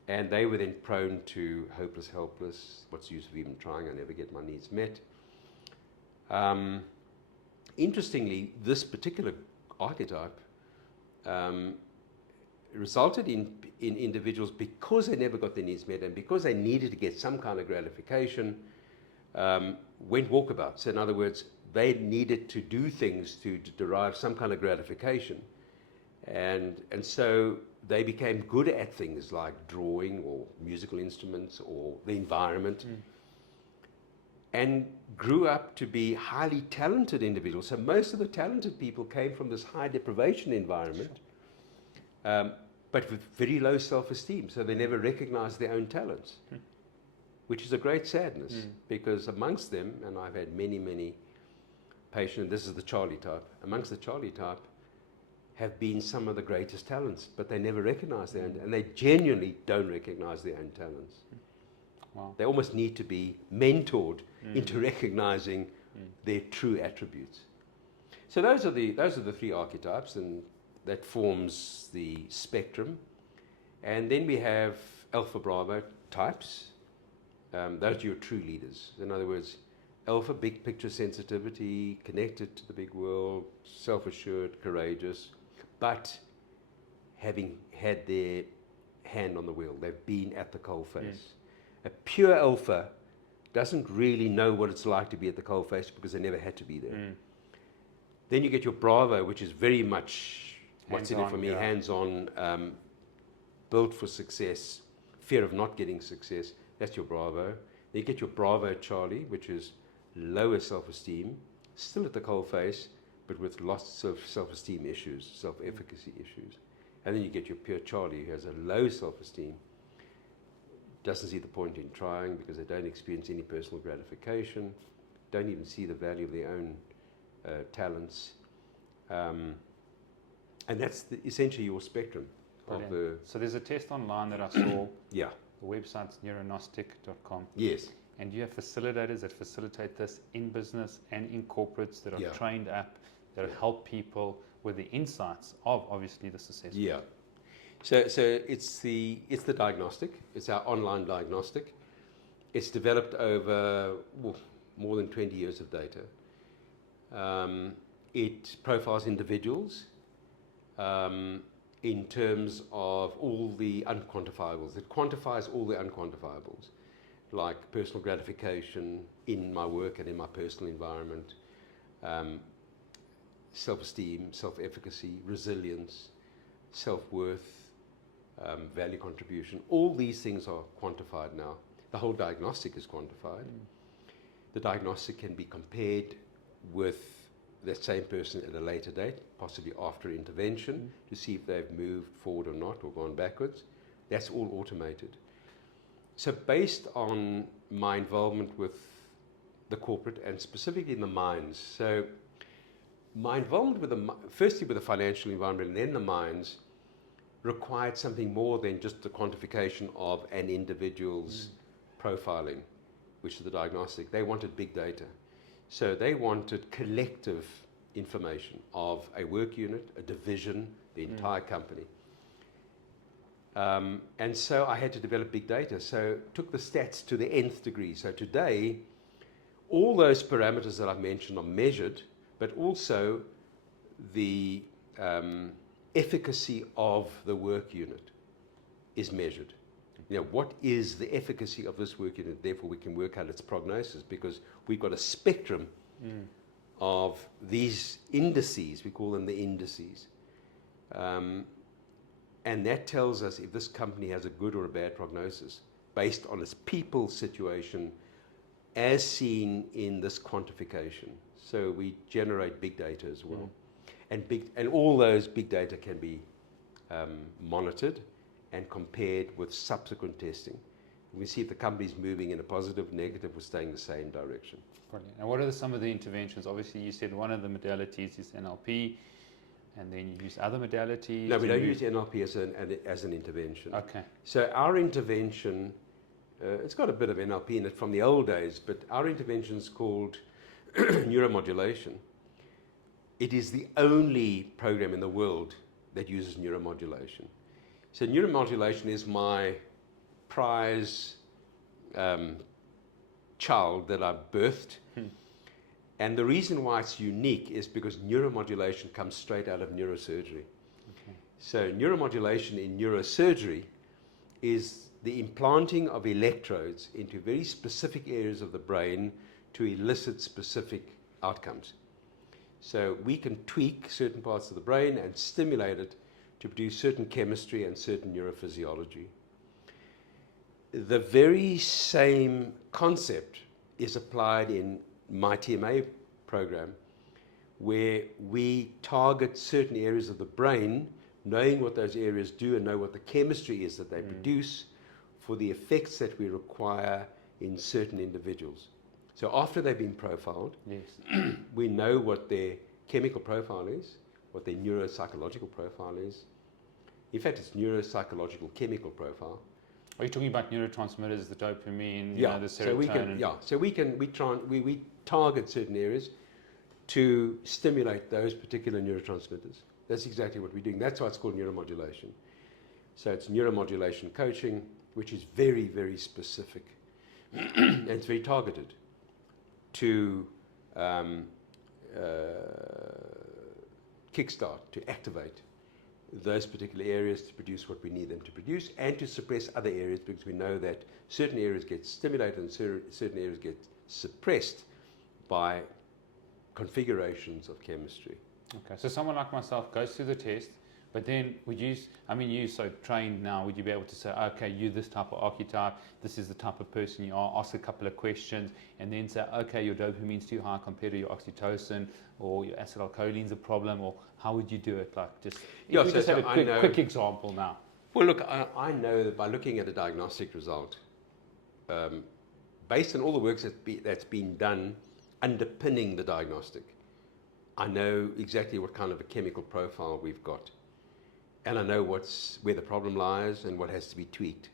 And they were then prone to hopeless, helpless. What's the use of even trying? I never get my needs met. Interestingly, this particular archetype resulted in individuals, because they never got their needs met and because they needed to get some kind of gratification, went walkabouts. In other words, they needed to do things to derive some kind of gratification. And so they became good at things like drawing or musical instruments or the environment, and grew up to be highly talented individuals. So most of the talented people came from this high deprivation environment, but with very low self-esteem. So they never recognized their own talents, which is a great sadness, because amongst them, and I've had many, many patients, this is the Charlie type, amongst the Charlie type have been some of the greatest talents, but they never recognize their own, and they genuinely don't recognize their own talents. Wow. They almost need to be mentored into recognizing their true attributes. So those are the three archetypes, and that forms the spectrum. And then we have Alpha Bravo types. Those are your true leaders. In other words, Alpha, big picture sensitivity, connected to the big world, self-assured, courageous, but having had their hand on the wheel. They've been at the coalface. A pure Alpha doesn't really know what it's like to be at the coalface because they never had to be there. Then you get your Bravo, which is very much what's in it for me, hands-on, built for success, fear of not getting success. That's your Bravo. Then you get your Bravo Charlie, which is lower self-esteem, still at the coalface, but with lots of self-esteem issues, self-efficacy issues. And then you get your pure Charlie, who has a low self-esteem, doesn't see the point in trying because they don't experience any personal gratification, don't even see the value of their own talents. And that's essentially your spectrum. So there's a test online that I saw. Yeah. The website's neuronostic.com. Yes. And you have facilitators that facilitate this in business and in corporates that are trained up, that help people with the insights of obviously the success. Yeah. So it's the diagnostic. It's our online diagnostic. It's developed over more than 20 years of data. It profiles individuals in terms of all the unquantifiables. It quantifies all the unquantifiables, like personal gratification in my work and in my personal environment, self-esteem, self-efficacy, resilience, self-worth, value contribution. All these things are quantified now. The whole diagnostic is quantified. The diagnostic can be compared with that same person at a later date, possibly after intervention, to see if they've moved forward or not, or gone backwards. That's all automated. So based on my involvement with the corporate and specifically in the mines, so my involvement with firstly with the financial environment and then the mines required something more than just the quantification of an individual's profiling, which is the diagnostic. They wanted big data. So they wanted collective information of a work unit, a division, the entire company. And so I had to develop big data. So took the stats to the nth degree. So today, all those parameters that I've mentioned are measured, but also the efficacy of the work unit is measured. You know, what is the efficacy of this work unit? Therefore, we can work out its prognosis because we've got a spectrum of these indices. We call them the indices. And that tells us if this company has a good or a bad prognosis based on its people situation as seen in this quantification. So we generate big data as well. And all those big data can be monitored and compared with subsequent testing. We see if the company's moving in a positive, negative, or staying the same direction. Brilliant. And what are some of the interventions? Obviously, you said one of the modalities is NLP, and then you use other modalities. No, we don't use NLP as an intervention. Okay. So our intervention, it's got a bit of NLP in it from the old days, but our intervention is called neuromodulation. It is the only program in the world that uses neuromodulation. So neuromodulation is my prize child that I birthed. And the reason why it's unique is because neuromodulation comes straight out of neurosurgery. Okay. So neuromodulation in neurosurgery is the implanting of electrodes into very specific areas of the brain to elicit specific outcomes. So we can tweak certain parts of the brain and stimulate it to produce certain chemistry and certain neurophysiology. The very same concept is applied in my TMA program, where we target certain areas of the brain, knowing what those areas do and know what the chemistry is that they produce for the effects that we require in certain individuals. So after they've been profiled, Yes. we know what their chemical profile is, what their neuropsychological profile is. In fact, it's neuropsychological chemical profile. Are you talking about neurotransmitters, the dopamine, the serotonin? So we target certain areas to stimulate those particular neurotransmitters. That's exactly what we're doing. That's why it's called neuromodulation. So it's neuromodulation coaching, which is very, very specific. And it's very targeted to kickstart, to activate those particular areas to produce what we need them to produce, and to suppress other areas, because we know that certain areas get stimulated and certain areas get suppressed by configurations of chemistry. Okay, so someone like myself goes through the test, but then you're so trained now, would you be able to say, okay, you're this type of archetype, this is the type of person you are, ask a couple of questions, and then say, okay, your dopamine's too high compared to your oxytocin, or your acetylcholine's a problem, or how would you do it? Like, just have a quick example now. Well, look, I know that by looking at a diagnostic result, based on all the work that's been done underpinning the diagnostic, I know exactly what kind of a chemical profile we've got. And I know where the problem lies and what has to be tweaked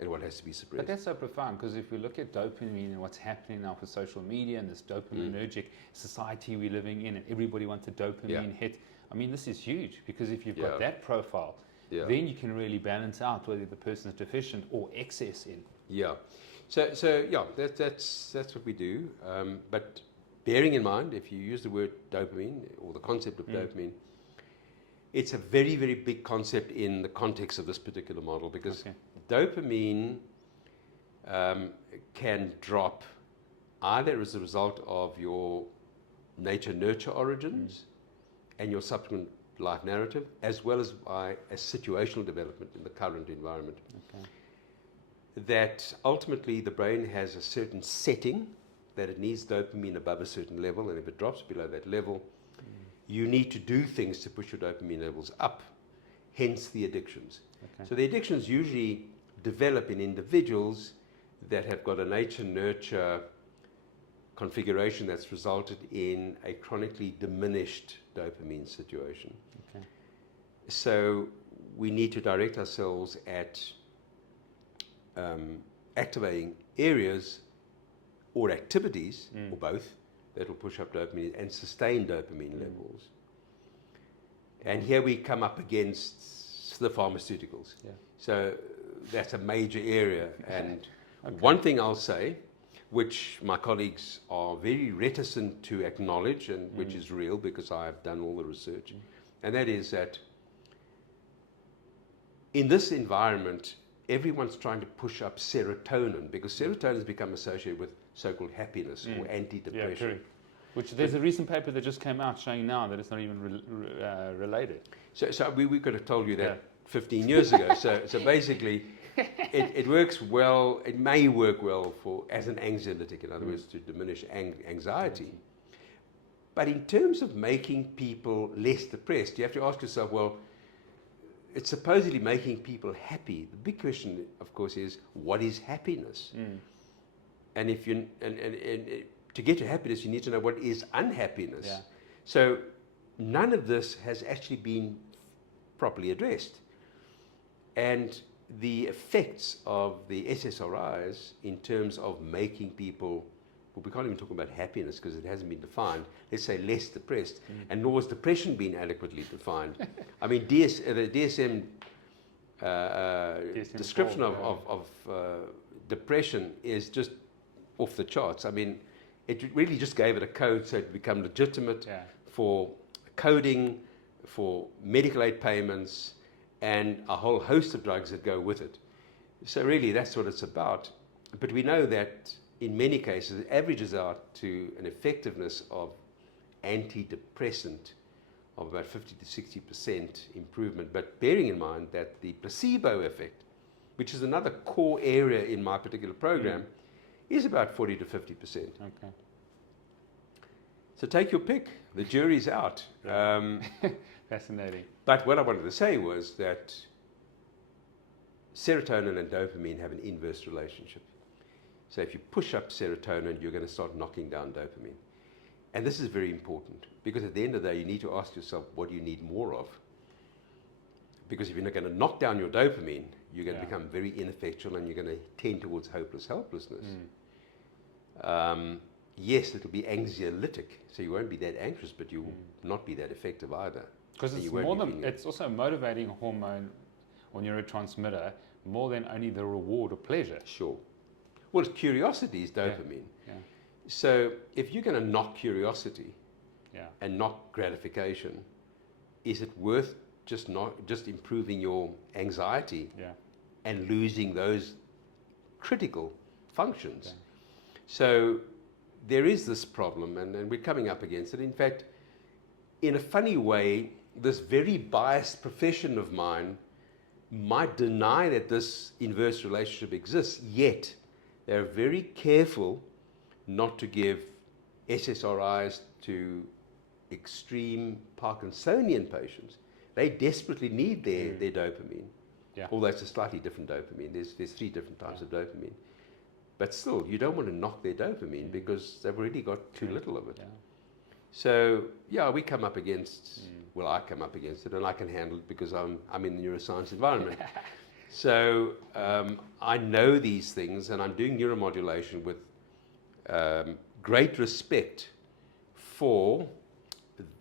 and what has to be suppressed. But that's so profound, because if we look at dopamine and what's happening now with social media and this dopaminergic society we're living in, and everybody wants a dopamine hit, I mean, this is huge, because if you've got that profile, then you can really balance out whether the person is deficient or excess in. Yeah. So that's what we do. But bearing in mind, if you use the word dopamine or the concept of dopamine, it's a very, very big concept in the context of this particular model, because dopamine can drop either as a result of your nature-nurture origins and your subsequent life narrative, as well as by a situational development in the current environment. Okay. That ultimately the brain has a certain setting that it needs dopamine above a certain level, and if it drops below that level, you need to do things to push your dopamine levels up, hence the addictions. Okay. So the addictions usually develop in individuals that have got a nature-nurture configuration that's resulted in a chronically diminished dopamine situation. Okay. So we need to direct ourselves at activating areas or activities, or both, that will push up dopamine and sustain dopamine levels. And here we come up against the pharmaceuticals. Yeah. So that's a major area. And one thing I'll say, which my colleagues are very reticent to acknowledge, and which is real because I've done all the research, and that is that in this environment, everyone's trying to push up serotonin, because serotonin has become associated with so-called happiness or anti-depression. Yeah, which there's a recent paper that just came out showing now that it's not even related. So we could have told you that 15 years ago. So basically, it works well. It may work well as an anxiolytic, in other words, to diminish anxiety. But in terms of making people less depressed, you have to ask yourself, well, it's supposedly making people happy. The big question, of course, is what is happiness? And if you and to get to happiness, you need to know what is unhappiness. Yeah. So none of this has actually been properly addressed. And the effects of the SSRIs in terms of making people, well, we can't even talk about happiness because it hasn't been defined, let's say less depressed, and nor has depression been adequately defined. I mean, the DSM description 12, of depression is just off the charts. I mean, it really just gave it a code so it become legitimate for coding, for medical aid payments, and a whole host of drugs that go with it. So really, that's what it's about. But we know that in many cases, it averages out to an effectiveness of antidepressant of about 50 to 60% improvement. But bearing in mind that the placebo effect, which is another core area in my particular program, is about 40 to 50%. Okay. So take your pick. The jury's out. Fascinating. But what I wanted to say was that serotonin and dopamine have an inverse relationship. So if you push up serotonin, you're going to start knocking down dopamine. And this is very important because at the end of the day, you need to ask yourself, what do you need more of? Because if you're not going to knock down your dopamine, you're going to become very ineffectual and you're going to tend towards helplessness. Yes, it'll be anxiolytic, so you won't be that anxious, but you will not be that effective either. Because it's also a motivating hormone or neurotransmitter more than only the reward or pleasure. Sure. Well, curiosity is dopamine. Yeah. So if you're going to knock curiosity Yeah. and knock gratification, is it worth just improving your anxiety and losing those critical functions? Yeah. So there is this problem, and we're coming up against it. In fact, in a funny way, this very biased profession of mine might deny that this inverse relationship exists, yet they're very careful not to give SSRIs to extreme Parkinsonian patients. They desperately need their dopamine, although it's a slightly different dopamine. There's 3 different types of dopamine. But still, you don't want to knock their dopamine because they've already got too little of it. Yeah. So, we come up against, well, I come up against it and I can handle it because I'm in the neuroscience environment. So, I know these things and I'm doing neuromodulation with great respect for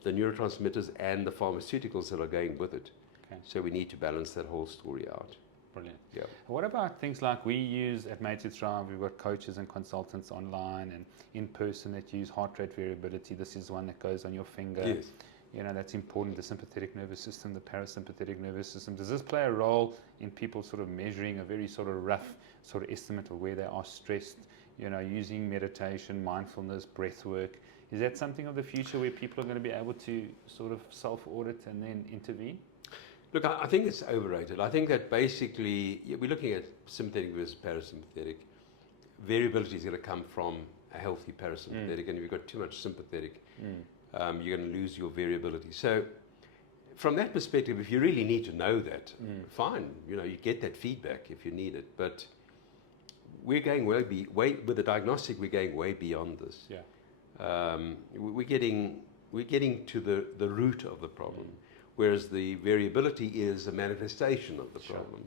the neurotransmitters and the pharmaceuticals that are going with it. Okay. So we need to balance that whole story out. Brilliant. Yeah. What about things like we use at Made to Thrive? We've got coaches and consultants online and in person that use heart rate variability. This is one that goes on your finger. Yes. You know, that's important. The sympathetic nervous system, the parasympathetic nervous system. Does this play a role in people sort of measuring a very sort of rough sort of estimate of where they are stressed? You know, using meditation, mindfulness, breath work. Is that something of the future where people are going to be able to sort of self-audit and then intervene? Look, I think it's overrated. I think that basically we're looking at sympathetic versus parasympathetic. Variability is going to come from a healthy parasympathetic, and if you've got too much sympathetic, you're going to lose your variability. So from that perspective, if you really need to know that, fine, you get that feedback if you need it. But we're going way with the diagnostic, we're going way beyond this. Yeah. We're getting to the root of the problem. Whereas the variability is a manifestation of the problem.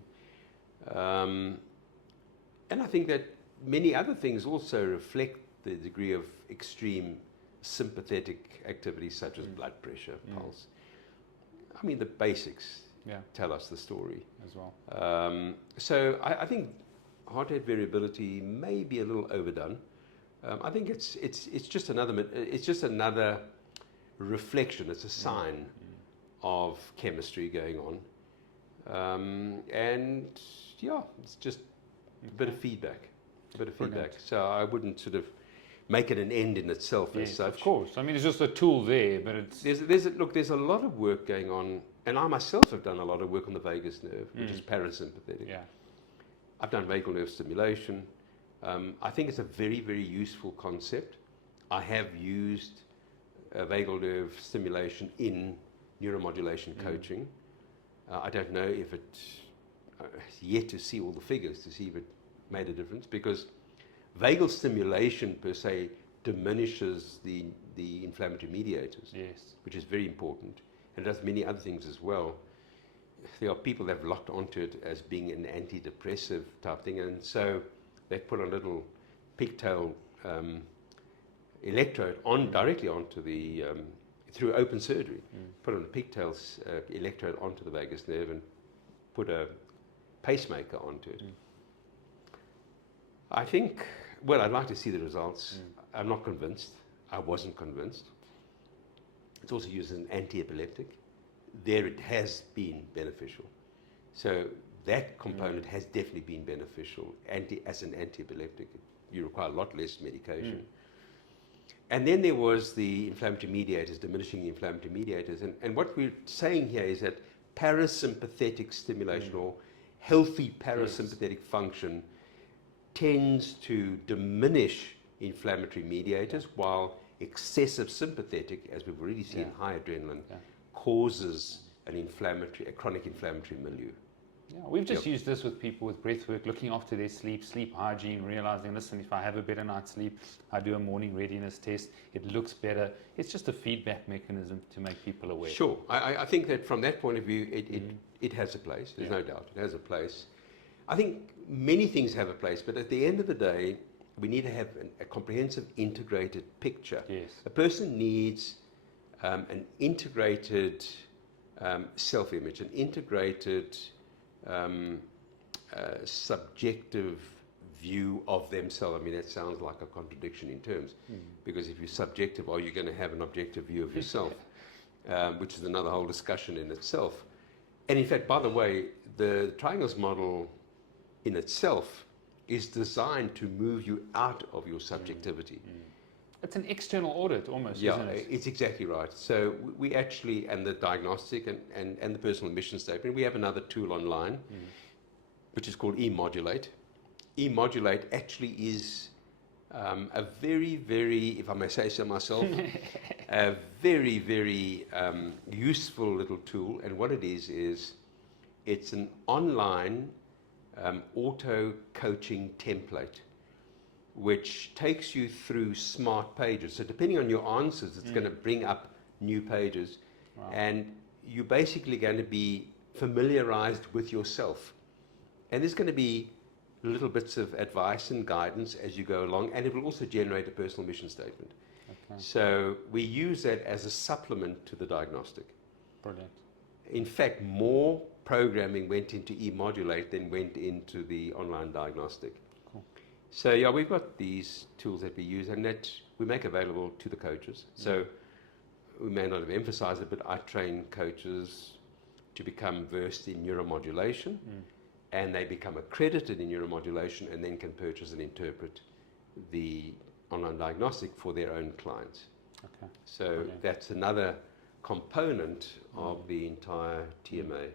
And I think that many other things also reflect the degree of extreme sympathetic activities such as blood pressure, pulse. I mean, the basics tell us the story. As well. So I think heart rate variability may be a little overdone. I think it's just another reflection. It's a sign of chemistry going on, and it's just a bit of feedback. So I wouldn't sort of make it an end in itself as such. Of course. I mean, it's just a tool there, but it's there's a lot of work going on, and I myself have done a lot of work on the vagus nerve, which is parasympathetic. Yeah. I've done vagal nerve stimulation. I think it's a very, very useful concept. I have used vagal nerve stimulation in neuromodulation coaching. I don't know if it yet to see all the figures to see if it made a difference, because vagal stimulation per se diminishes the inflammatory mediators, Yes. which is very important, and it does many other things as well. There are people that have locked onto it as being an antidepressive type thing, and so they put a little pigtail electrode on directly onto the through open surgery, put on a pigtail electrode onto the vagus nerve and put a pacemaker onto it. I think, well, I'd like to see the results. I'm not convinced. I wasn't convinced. It's also used as an anti-epileptic. There it has been beneficial. So that component has definitely been beneficial. As an anti-epileptic, you require a lot less medication. And then there was the inflammatory mediators, diminishing the inflammatory mediators. And what we're saying here is that parasympathetic stimulation or healthy parasympathetic function tends to diminish inflammatory mediators, while excessive sympathetic, as we've already seen, high adrenaline, causes a chronic inflammatory milieu. Yeah, we've just used this with people with breath work, looking after their sleep hygiene, realizing, listen, if I have a better night's sleep, I do a morning readiness test, it looks better. It's just a feedback mechanism to make people aware. Sure. I think that from that point of view, it has a place. There's no doubt. It has a place. I think many things have a place, but at the end of the day, we need to have a comprehensive, integrated picture. Yes. A person needs an integrated self-image, an integrated subjective view of themselves. I mean, that sounds like a contradiction in terms, because if you're subjective, are you going to have an objective view of yourself? Which is another whole discussion in itself. And in fact, by the way, the triangles model in itself is designed to move you out of your subjectivity. It's an external audit almost, isn't it? It's exactly right. So we actually, and the diagnostic and the personal mission statement, we have another tool online, which is called eModulate. eModulate actually is a very, very, if I may say so myself, a very, very useful little tool. And what it is it's an online auto-coaching template, which takes you through smart pages. So depending on your answers, it's going to bring up new pages. Wow. And you're basically going to be familiarized with yourself. And there's going to be little bits of advice and guidance as you go along, and it will also generate a personal mission statement. Okay. So we use that as a supplement to the diagnostic. Brilliant. In fact, more programming went into eModulate than went into the online diagnostic. Cool. So yeah, we've got these tools that we use and that we make available to the coaches. So we may not have emphasized it, but I train coaches to become versed in neuromodulation, and they become accredited in neuromodulation and then can purchase and interpret the online diagnostic for their own clients. Okay. So Brilliant. that's another component of the entire TMA.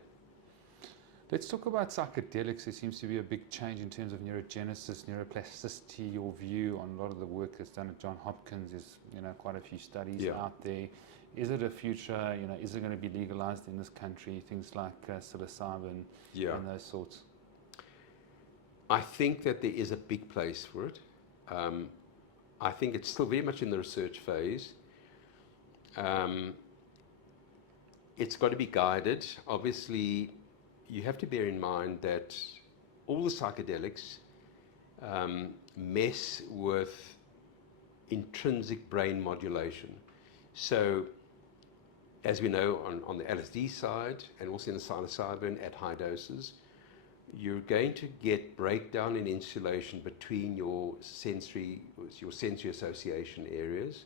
Let's talk about psychedelics. There seems to be a big change in terms of neurogenesis, neuroplasticity. Your view on a lot of the work that's done at Johns Hopkins is, quite a few studies out there. Is it a future? Is it going to be legalized in this country? Things like psilocybin and those sorts. I think that there is a big place for it. I think it's still very much in the research phase. It's got to be guided. Obviously, you have to bear in mind that all the psychedelics mess with intrinsic brain modulation. So, as we know, on the LSD side and also in the psilocybin at high doses, you're going to get breakdown in insulation between your sensory association areas.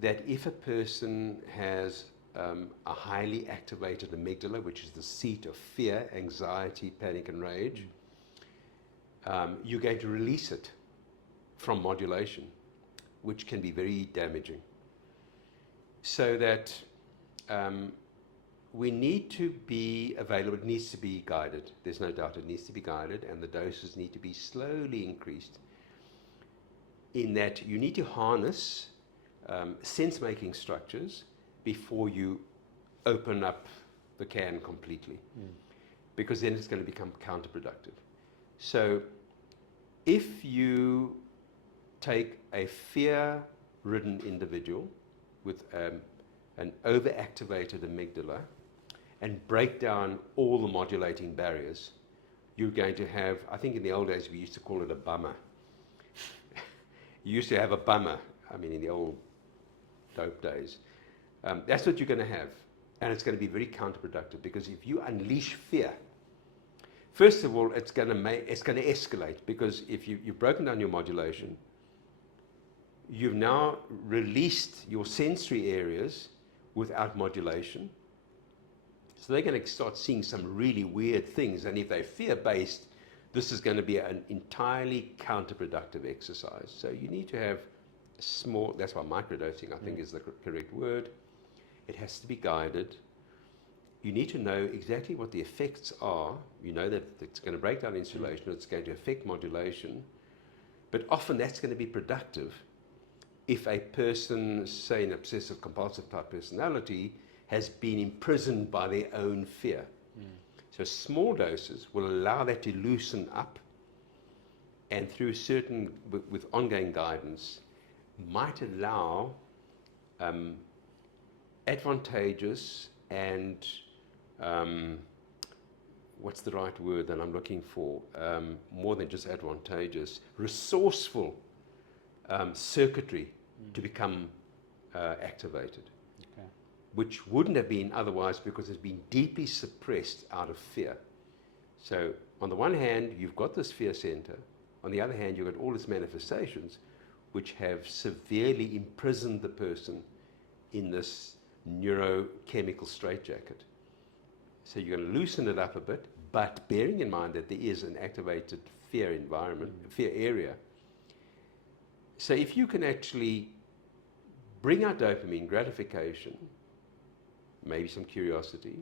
That if a person has a highly activated amygdala, which is the seat of fear, anxiety, panic, and rage, you're going to release it from modulation, which can be very damaging. So that we need to be available. It needs to be guided. There's no doubt it needs to be guided, and the doses need to be slowly increased, in that you need to harness sense-making structures before you open up the can completely, because then it's going to become counterproductive. So if you take a fear-ridden individual with an overactivated amygdala and break down all the modulating barriers, you're going to have, I think in the old days we used to call it a bummer. You used to have a bummer, I mean in the old dope days. That's what you're going to have. And it's going to be very counterproductive, because if you unleash fear, first of all, it's going to escalate, because if you've broken down your modulation, you've now released your sensory areas without modulation. So they're going to start seeing some really weird things. And if they're fear-based, this is going to be an entirely counterproductive exercise. So you need to have small, that's why microdosing, I think, is the correct word. It has to be guided. You need to know exactly what the effects are. You know that it's going to break down insulation, it's going to affect modulation. But often that's going to be productive if a person, say an obsessive compulsive type personality, has been imprisoned by their own fear. So small doses will allow that to loosen up, and through certain, with ongoing guidance, might allow advantageous and what's the right word that I'm looking for? More than just advantageous, resourceful circuitry to become activated, which wouldn't have been otherwise, because it's been deeply suppressed out of fear. So on the one hand, you've got this fear center. On the other hand, you've got all its manifestations, which have severely imprisoned the person in this neurochemical straitjacket. So you're going to loosen it up a bit, but bearing in mind that there is an activated fear environment, fear area. So if you can actually bring out dopamine, gratification, maybe some curiosity,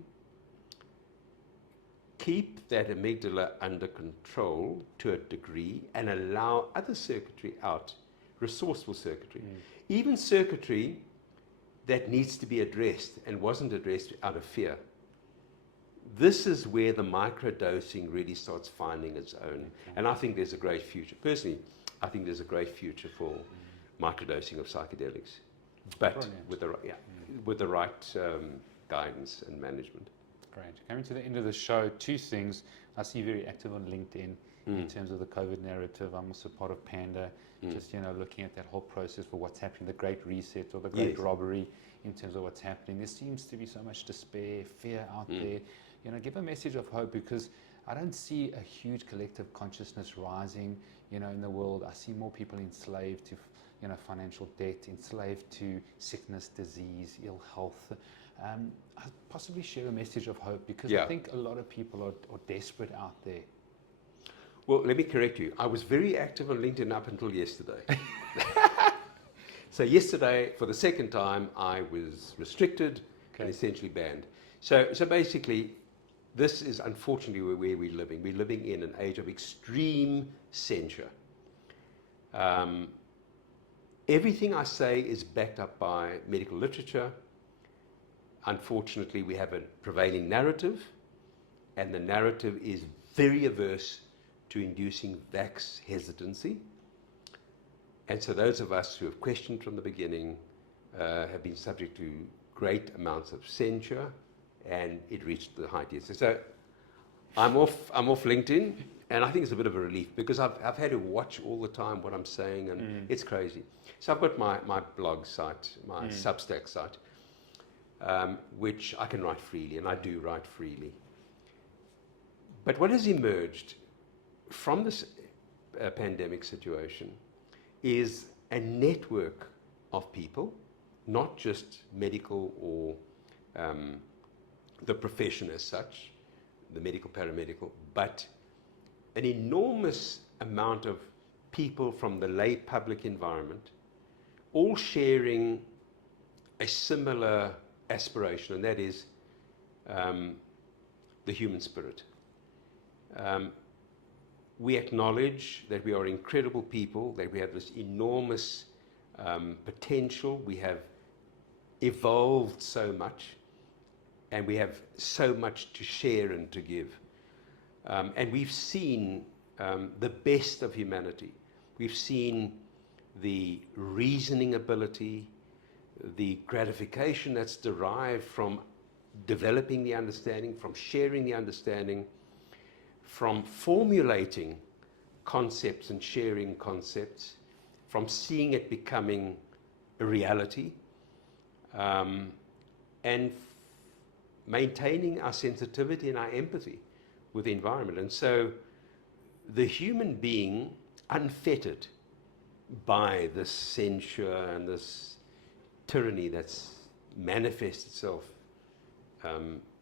keep that amygdala under control to a degree, and allow other circuitry out, resourceful circuitry, even circuitry that needs to be addressed and wasn't addressed out of fear. This is where the microdosing really starts finding its own. And I think there's a great future. Personally, I think there's a great future for microdosing of psychedelics, but with the right guidance and management. Great. Coming to the end of the show, two things. I see you very active on LinkedIn in terms of the COVID narrative. I'm also part of Panda, just looking at that whole process for what's happening, the Great Reset or the Great Robbery, in terms of what's happening. There seems to be so much despair, fear out there. Give a message of hope, because I don't see a huge collective consciousness rising, in the world. I see more people enslaved to, financial debt, enslaved to sickness, disease, ill health. I'd possibly share a message of hope, because I think a lot of people are desperate out there. Well, let me correct you. I was very active on LinkedIn up until yesterday. So yesterday, for the second time, I was restricted and essentially banned. So basically, this is unfortunately where we're living. We're living in an age of extreme censure. Everything I say is backed up by medical literature. Unfortunately, we have a prevailing narrative, and the narrative is very averse to inducing vax hesitancy. And so those of us who have questioned from the beginning have been subject to great amounts of censure, and it reached the height yesterday. So I'm off LinkedIn, and I think it's a bit of a relief, because I've had to watch all the time what I'm saying, and it's crazy. So I've got my blog site, my Substack site, which I can write freely, and I do write freely. But what has emerged from this pandemic situation is a network of people, not just medical or the profession as such, the medical, paramedical, but an enormous amount of people from the lay public environment, all sharing a similar aspiration, and that is the human spirit. We acknowledge that we are incredible people, that we have this enormous potential, we have evolved so much, and we have so much to share and to give. And we've seen the best of humanity. We've seen the reasoning ability, the gratification that's derived from developing the understanding, from sharing the understanding, from formulating concepts and sharing concepts, from seeing it becoming a reality, and maintaining our sensitivity and our empathy with the environment. And so the human being, unfettered by this censure and this tyranny that's manifests itself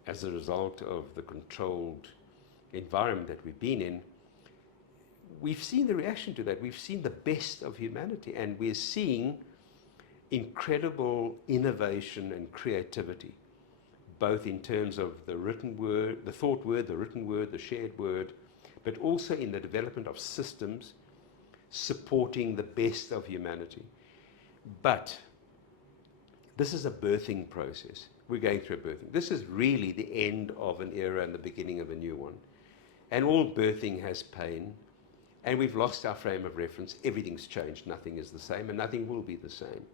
as a result of the controlled environment that we've been in, we've seen the reaction to that. We've seen the best of humanity, and we're seeing incredible innovation and creativity, both in terms of the written word, the thought word, the written word, the shared word, but also in the development of systems supporting the best of humanity. But this is a birthing process. We're going through a birthing. This is really the end of an era and the beginning of a new one. And all birthing has pain, and we've lost our frame of reference. Everything's changed. Nothing is the same, and nothing will be the same.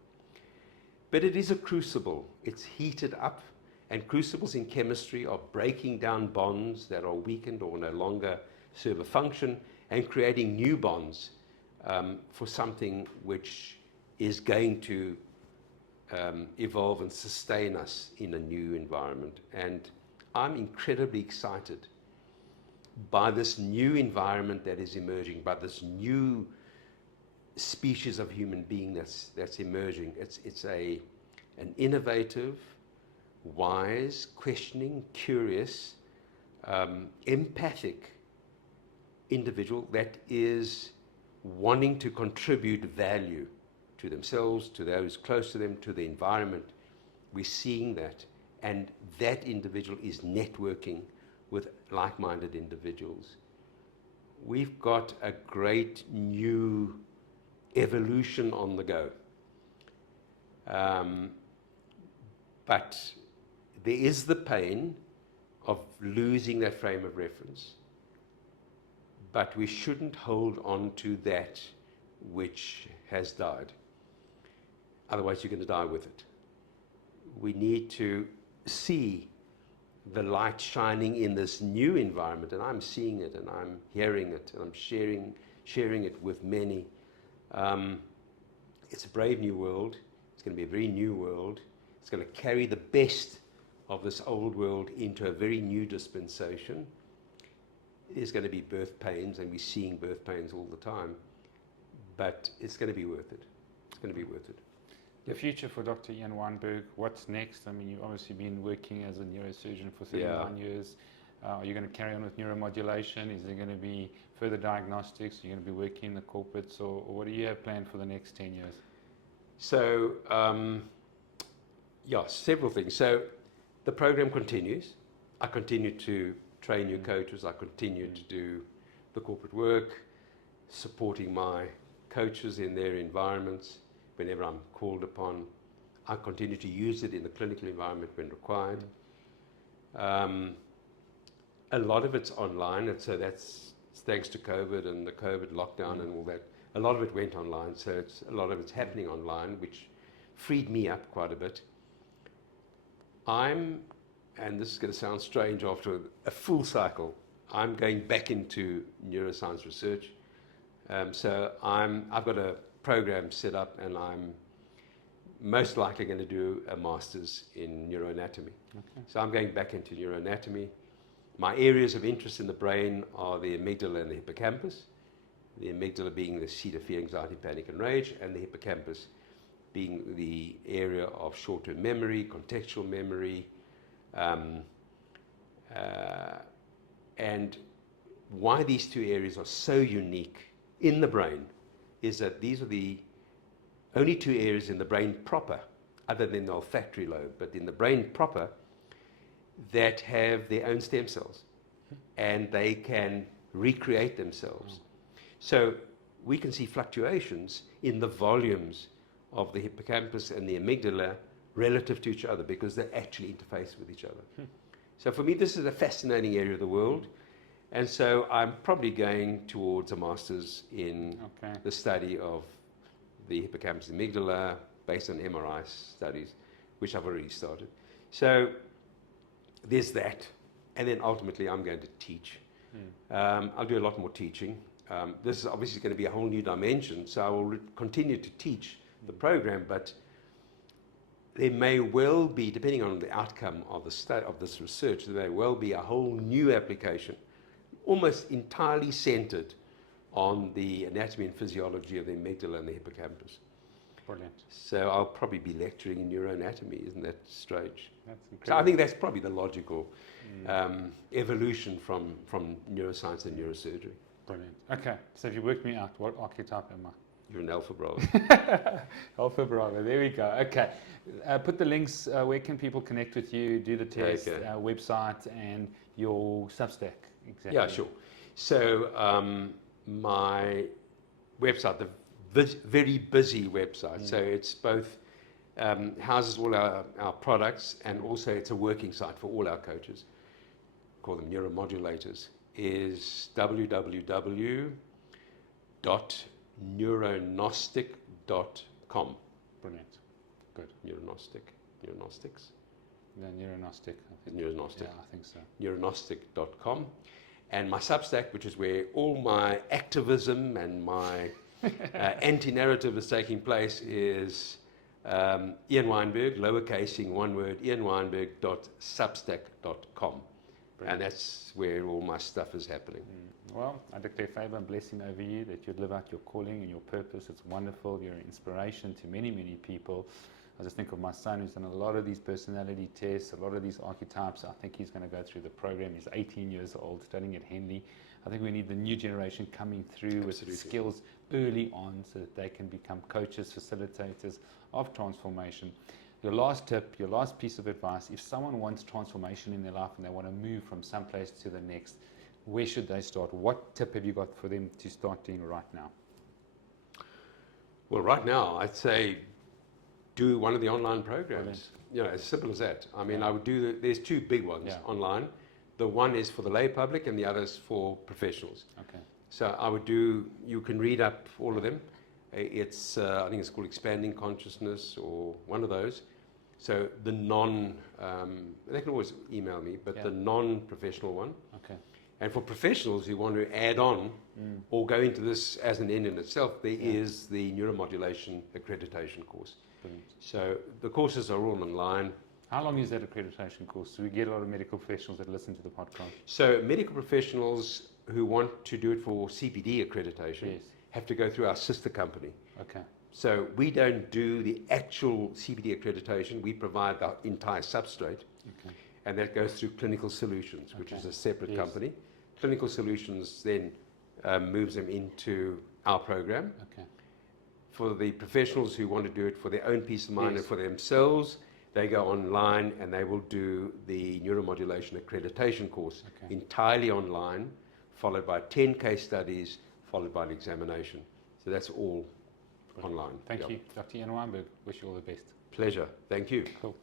But it is a crucible. It's heated up, and crucibles in chemistry are breaking down bonds that are weakened or no longer serve a function, and creating new bonds for something which is going to evolve and sustain us in a new environment. And I'm incredibly excited by this new environment that is emerging, by this new species of human being that's emerging. It's an innovative, wise, questioning, curious, empathic individual that is wanting to contribute value to themselves, to those close to them, to the environment. We're seeing that, and that individual is networking with like-minded individuals. We've got a great new evolution on the go. But there is the pain of losing that frame of reference. But we shouldn't hold on to that which has died. Otherwise, you're going to die with it. We need to see the light shining in this new environment, and I'm seeing it, and I'm hearing it, and I'm sharing it with many. It's a brave new world. It's going to be a very new world. It's going to carry the best of this old world into a very new dispensation. There's going to be birth pains, and we're seeing birth pains all the time, but it's going to be worth it. It's going to be worth it. The future for Dr. Ian Weinberg, what's next? I mean, you've obviously been working as a neurosurgeon for 39 years. Are you going to carry on with neuromodulation? Is there going to be further diagnostics? Are you going to be working in the corporates, or what do you have planned for the next 10 years? So, several things. So the program continues. I continue to train new coaches. I continue to do the corporate work, supporting my coaches in their environments whenever I'm called upon. I continue to use it in the clinical environment when required. A lot of it's online, and so that's thanks to COVID and the COVID lockdown and all that. A lot of it went online, so a lot of it's happening online, which freed me up quite a bit. And this is going to sound strange after a full cycle, I'm going back into neuroscience research. So I've got a program set up, and I'm most likely going to do a master's in neuroanatomy. Okay. So I'm going back into neuroanatomy. My areas of interest in the brain are the amygdala and the hippocampus. The amygdala being the seat of fear, anxiety, panic, and rage, and the hippocampus being the area of short-term memory, contextual memory, and why these two areas are so unique in the brain is that these are the only two areas in the brain proper, other than the olfactory lobe, but in the brain proper, that have their own stem cells, and they can recreate themselves. So we can see fluctuations in the volumes of the hippocampus and the amygdala relative to each other because they actually interface with each other. So for me, this is a fascinating area of the world. And so I'm probably going towards a master's in the study of the hippocampus amygdala based on MRI studies, which I've already started. So there's that. And then ultimately I'm going to teach. I'll do a lot more teaching. This is obviously going to be a whole new dimension, so I will continue to teach the program, but there may well be, depending on the outcome of this research, there may well be a whole new application, almost entirely centered on the anatomy and physiology of the amygdala and the hippocampus. Brilliant. So I'll probably be lecturing in neuroanatomy. Isn't that strange? That's incredible. So I think that's probably the logical evolution from neuroscience and neurosurgery. Brilliant. Okay, so if you worked me out, what archetype am I? You're an alpha Bravo. Alpha Bravo, there we go. Okay, put the links, where can people connect with you, do the test, website, and your Substack, exactly. Yeah, sure. So my website, the very busy website, so it's both houses all our products, and also it's a working site for all our coaches, call them neuromodulators, is www.neurognostic.com. Brilliant. Good. Neurognostics. Yeah, Neurognostic. Neurognostic. Yeah, I think so. Neurognostic.com. And my Substack, which is where all my activism and my anti-narrative is taking place, is Ian Weinberg, lowercasing, one word, ianweinberg.substack.com. And that's where all my stuff is happening. Well, I declare favor and blessing over you that you'd live out your calling and your purpose. It's wonderful. You're an inspiration to many, many people. I just think of my son who's done a lot of these personality tests, a lot of these archetypes. I think he's going to go through the program. He's 18 years old, studying at Henley. I think we need the new generation coming through with skills early on so that they can become coaches, facilitators of transformation. Your last tip, your last piece of advice, if someone wants transformation in their life and they want to move from some place to the next, where should they start? What tip have you got for them to start doing right now? Well, right now, I'd say do one of the online programs. You know, as simple as that. I mean, I would do, there's two big ones online. The one is for the lay public and the other is for professionals. Okay. So I would do, you can read up all of them. It's, I think it's called Expanding Consciousness or one of those. So the they can always email me, but the non-professional one. Okay. And for professionals who want to add on or go into this as an end in itself, there is the neuromodulation accreditation course. Brilliant. So the courses are all online. How long is that accreditation course? Do we get a lot of medical professionals that listen to the podcast? So medical professionals who want to do it for CPD accreditation have to go through our sister company. Okay. So we don't do the actual CPD accreditation. We provide the entire substrate. Okay. And that goes through Clinical Solutions, which is a separate company. Clinical Solutions then moves them into our program. Okay. For the professionals who want to do it for their own peace of mind and for themselves, they go online and they will do the neuromodulation accreditation course entirely online, followed by 10 case studies, followed by an examination. So that's all online. Thank you, Dr. Ian Weinberg. Wish you all the best. Pleasure. Thank you. Cool.